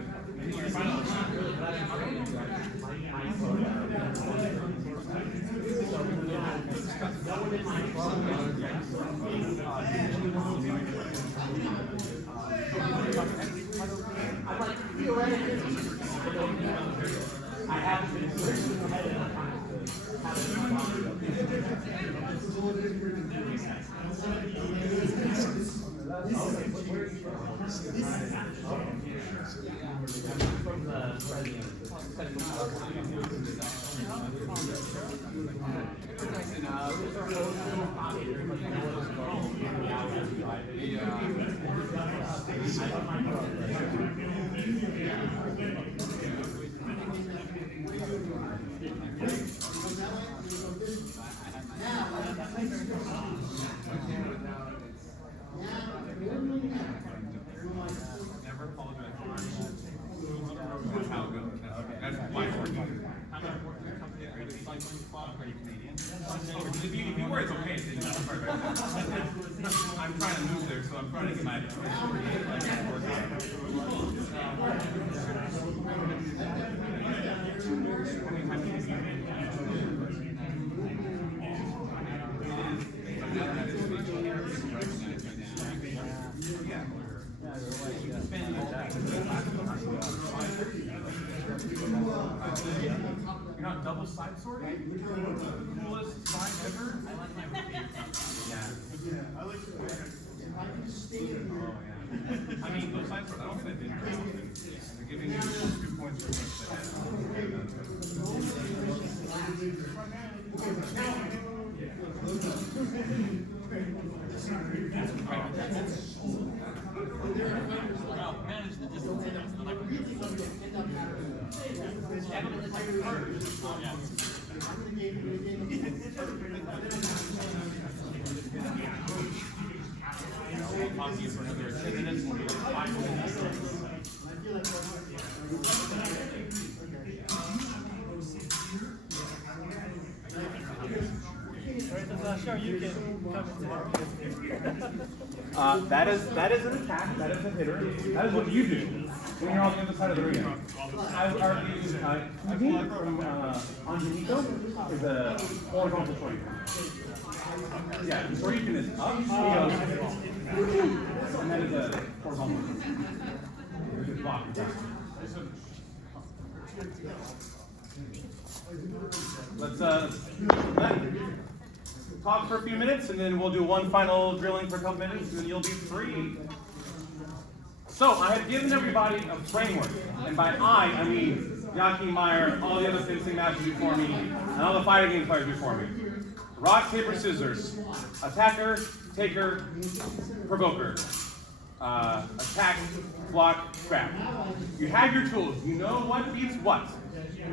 I'm like, theoretically, I haven't been ahead enough time to have from the Never apologize for how good. That's my word. How much work your company? Are you a cycling club? Are you Canadian? If you were, it's okay. So you don't sorry about that. I'm trying to move there, so I'm trying to get my You're not double side sorting? Coolest side ever? I like my yeah. I like the way I can stay in here. I mean, those side sorts, I don't think they're They're giving you 2 points for each Manage the distance. We'll talk to you for another 10 minutes. We'll be 5 minutes. Shoryuken coming That is an attack. That is a hitter. That is what you do when you're on the other side of the ring. I would argue, Eugene from Angelito is a horizontal Shoryuken. Yeah, the Shoryuken is up, and that is a horizontal. Block. let's talk for a few minutes, and then we'll do one final drilling for a couple minutes, and then you'll be free. So I have given everybody a framework, and by I mean Yaki, Meyer, all the other fencing masters before me, and all the fighting game players before me. Rock, paper, scissors. Attacker, taker, provoker. Attack, block, grab. You have your tools. You know what beats what.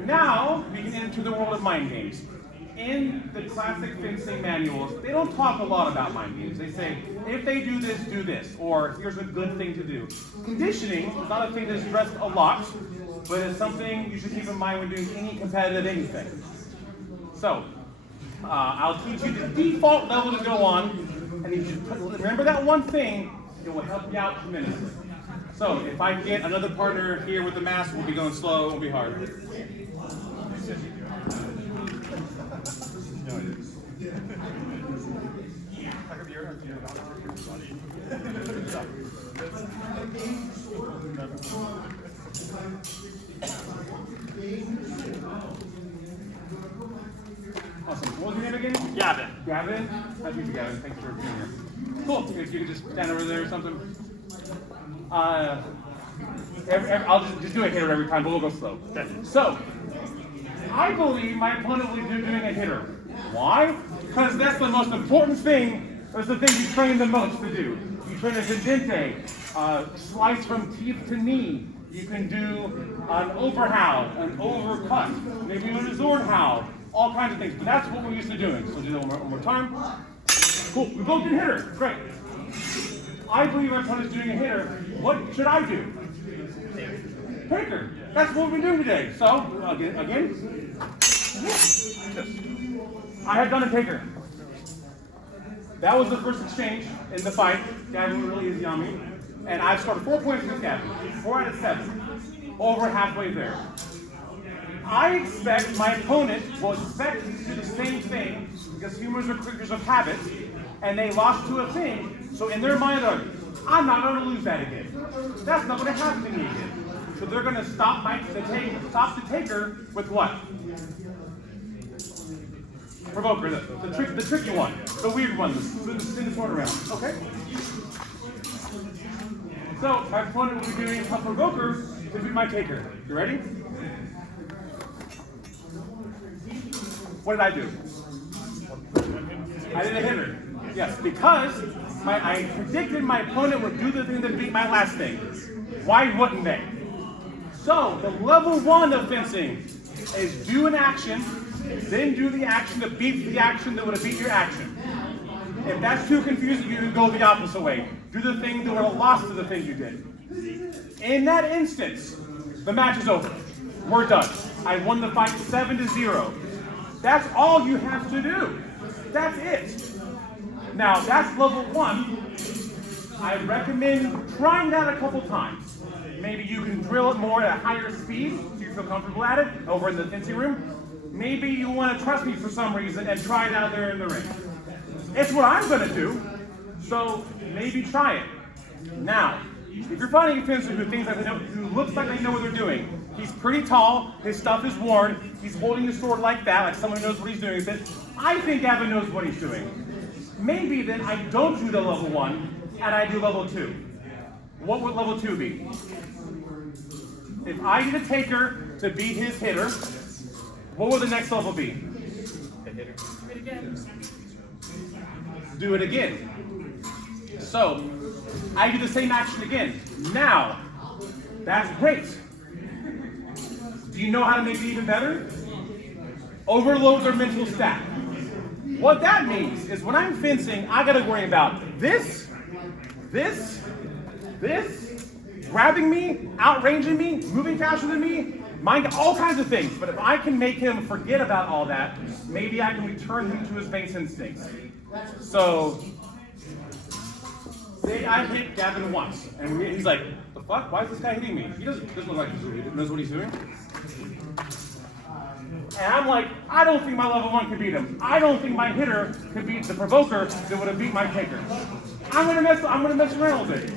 Now we can enter the world of mind games. In the classic fencing manuals, they don't talk a lot about mind games. They say, if they do this, or here's a good thing to do. Conditioning is not a thing that's stressed a lot, but it's something you should keep in mind when doing any competitive anything. So, I'll teach you the default level to go on, and if you remember that one thing, it will help you out tremendously. So, if I get another partner here with the mask, we'll be going slow, it won't be hard. Awesome. What was your name again? Gavin. Gavin? Nice to meet you, Gavin. Thanks for being here. Cool. If you could just stand over there or something. I'll just do a hitter every time, but we'll go slow. So, I believe my opponent will be doing a hitter. Why? Because that's the most important thing. That's the thing you train the most to do. You train a dente, slice from teeth to knee. You can do an overhowl, an overcut, maybe an azord howl, all kinds of things. But that's what we're used to doing. So do that one more time. Cool. We both did hitter. Great. I believe my opponent's doing a hitter. What should I do? Taker. That's what we're doing today. So, again. I have done a taker. That was the first exchange in the fight. Gavin was really easy on me. And I've scored 4 points with Gavin. 4 out of 7. Over halfway there. I expect my opponent will expect to do the same thing because humans are creatures of habit, and they lost to a thing. So in their mind, I'm not going to lose that again. That's not going to happen to me again. So they're going to stop the taker with what? Provoker, the tricky one, the weird one, the sword around. Okay. So my opponent will be doing a provoker to beat my taker. You ready? What did I do? I did a hitter. Yes, because I predicted my opponent would do the thing that beat my last thing. Why wouldn't they? So the level 1 of fencing is do an action, then do the action that beats the action that would have beat your action. If that's too confusing, you can go the opposite way. Do the thing that would have lost to the thing you did. In that instance, the match is over. We're done. I won the fight 7-0. That's all you have to do. That's it. Now, that's level 1. I recommend trying that a couple times. Maybe you can drill it more at a higher speed so you feel comfortable at it over in the fencing room. Maybe you want to trust me for some reason and try it out there in the ring. It's what I'm going to do, so maybe try it. Now, if you're finding a fencer who looks like they know what they're doing, he's pretty tall, his stuff is worn, he's holding the sword like that, like someone who knows what he's doing with it. I think Gavin knows what he's doing. Maybe then I don't do the level 1 and I do level 2. What would level 2 be? If I did a taker to beat his hitter, what would the next level be? Do it again. So, I do the same action again. Now, that's great. Do you know how to make it even better? Overload their mental stat. What that means is when I'm fencing, I gotta worry about this, grabbing me, outranging me, moving faster than me, mind all kinds of things. But if I can make him forget about all that, maybe I can return him to his base instincts. So, say I hit Gavin once, and he's like, the fuck? Why is this guy hitting me? He doesn't look like he knows what he's doing. And I'm like, I don't think my level 1 could beat him. I don't think my hitter could beat the provoker that would have beat my taker. I'm gonna mess around with it.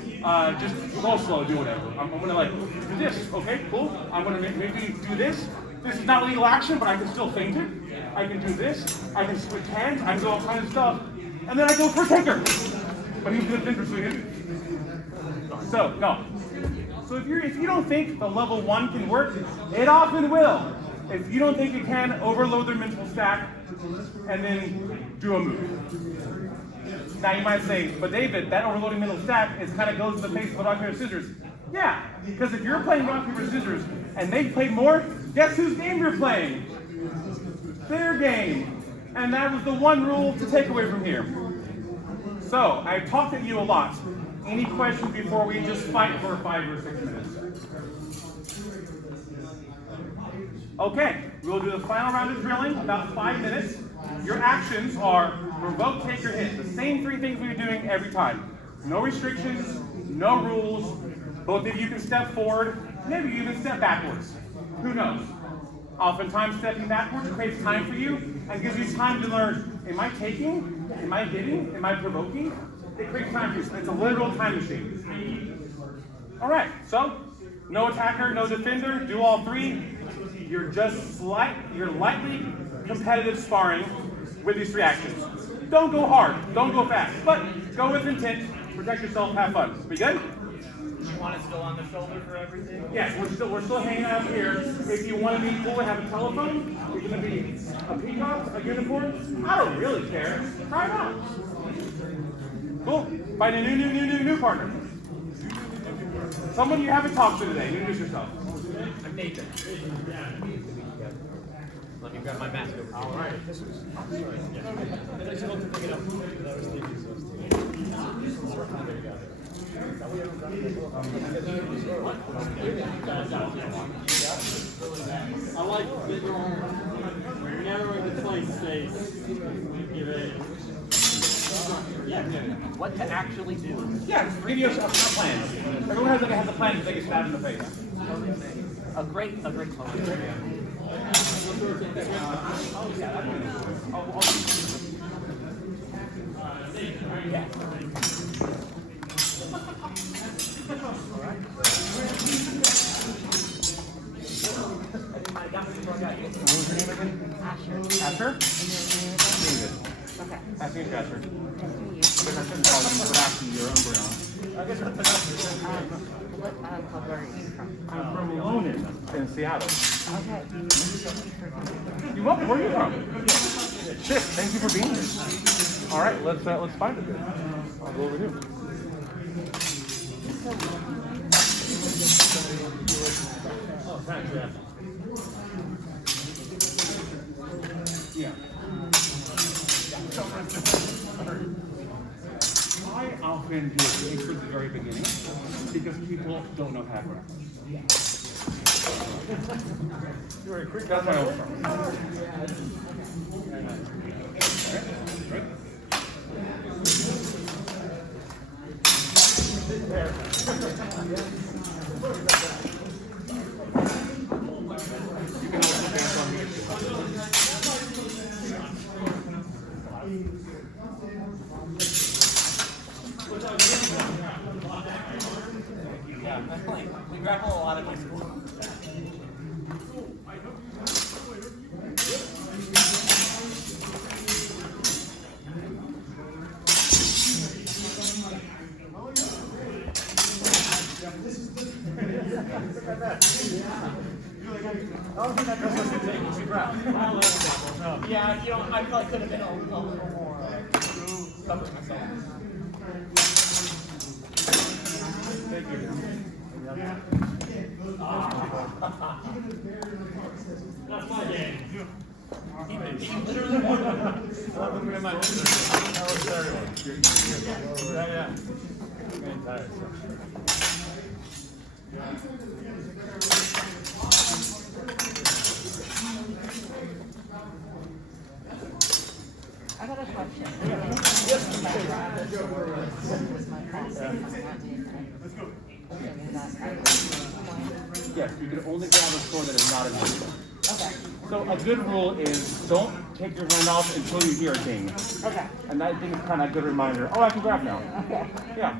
Just go slow, do whatever. I'm gonna like do this. Okay, cool. I'm gonna maybe do this. This is not legal action, but I can still feint it. I can do this. I can switch hands. I can do all kinds of stuff. And then I go for a taker. But he's good for swinging. So, no. So if you don't think the level 1 can work, it often will. If you don't think it can, overload their mental stack and then do a move. Now you might say, but David, that overloading mental stack is kind of goes to the face of the rock, paper, scissors. Yeah, because if you're playing rock, paper, scissors and they play more, guess whose game you're playing? Their game. And that was the one rule to take away from here. So, I've talked at you a lot. Any questions before we just fight for 5 or 6 minutes? Okay, we'll do the final round of drilling, about 5 minutes. Your actions are provoke, take, or hit. The same 3 things we've been doing every time. No restrictions, no rules. Both of you can step forward, maybe you even step backwards. Who knows? Oftentimes stepping backwards creates time for you and gives you time to learn, am I taking? Am I hitting? Am I provoking? It creates time for you. It's a literal time machine. All right, so no attacker, no defender, do all 3. You're just lightly competitive sparring with these 3 actions. Don't go hard, don't go fast, but go with intent, protect yourself, have fun. We good? You want it still on the shoulder for everything? Yes, we're still hanging out here. If you want to be cool and have a telephone, you're going to be a peacock, a unicorn. I don't really care. Try it out. Cool. Find a new partner. Someone you haven't talked to today. Introduce yourself. I'm Nathan. Let me grab my mask over. All right. I like that you're narrowing the play space. Give it. What to actually do? Yeah, just give you a plan. Everyone has a plan to take a stab in the face. A great moment. Asher? David. Okay. Nice to meet you, Asher. Nice to meet you. I shouldn't call you, but after your embryo. What club are you from? I'm from Lonan in Seattle. Okay. You welcome. Where are you from? Shit, thank you for being here. All right, let's find a bit. I'll go over here. Oh, thanks, yeah. Yeah. I often do it for the very beginning because people don't know how to grapple. That's my old from. You can also dance on me. Yeah, we grapple a lot at my school. Yeah, you know, I probably could have been a little more stuck with myself. Thank you. That's my game. He literally won. Yeah. I got a question. Yes. Yes, you can only grab a sword that is not a sword. Okay. So a good rule is don't take your hand off until you hear a ding. Okay. And that thing is kind of a good reminder. Oh, I can grab now. Okay. Yeah.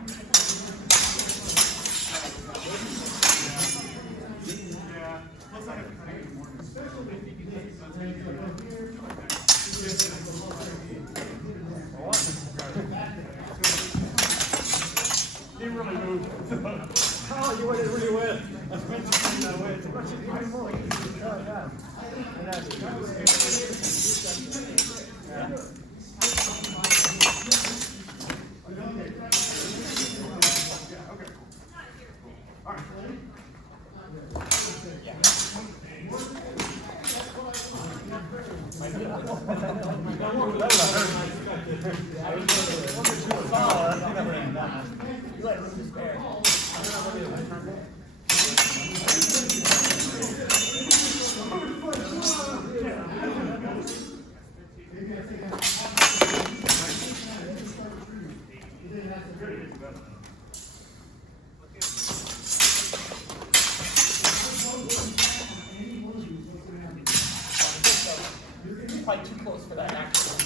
Probably too close for that actually.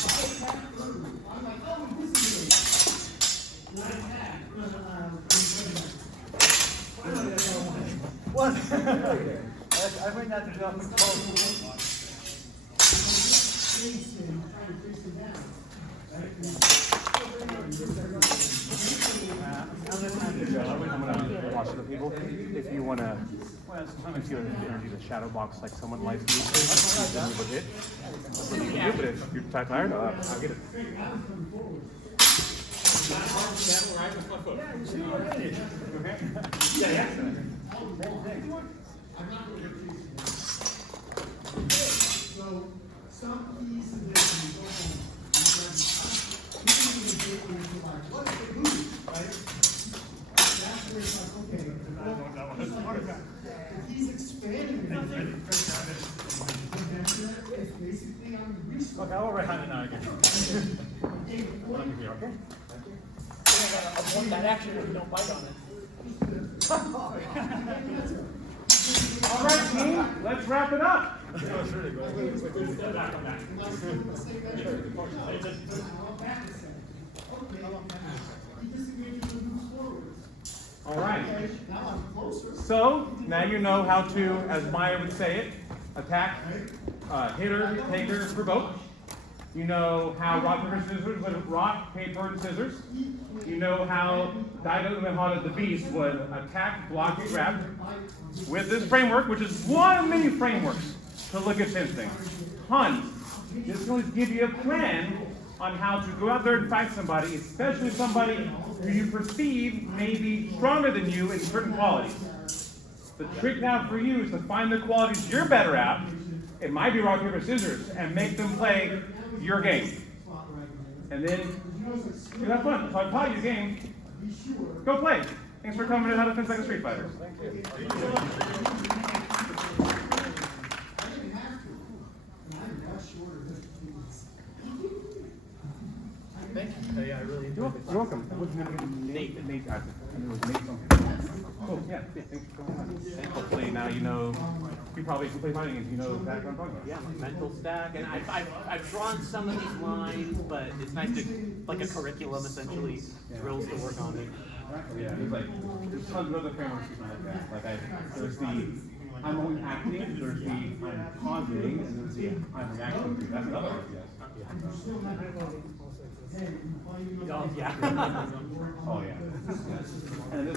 What? I might not do that. I'm gonna watch the people. If you wanna, well, sometimes you energy the shadow box like someone likes you. Then you legit. That's what you can do. But if you're tired, I'll get it. So, some keys to this, you go home, you get into like, what's the move, right? That's where it's like, okay, well, he's expanding it. It's basically on research. Okay, I'll write it now again. Okay. I want that action if you don't bite on it. All right, team, let's wrap it up. All right. So now you know how to, as Maya would say it, attack, hitter, taker, provoke. You know how rock, paper, scissors would rock, paper, and scissors. You know how Daido Umehara the Beast would attack, block, and grab. With this framework, which is one of many frameworks to look at fencing. Tons. This is going to give you a plan on how to go out there and fight somebody, especially somebody who you perceive may be stronger than you in certain qualities. The trick now for you is to find the qualities you're better at. It might be rock, paper, scissors, and make them play your game. And then you have fun. So I taught you a game. Go play. Thanks for coming to How to Fence Like a Street Fighter. Thank you. Yeah, I really enjoyed it. You're welcome. It was Nate. It was Nate something. Oh, yeah. Thanks for coming on. Hopefully now you know, you probably can play fighting games, you know exactly what I'm talking about. Yeah, mental stack, and I've drawn some of these lines, but it's nice to, like a curriculum essentially, drills to work on it. Yeah, there's tons of other frameworks you can look at. There's the I'm only acting, there's the I'm pausing, and there's the I'm reacting to. That's another RTS. Oh, yeah. Oh, yeah. And this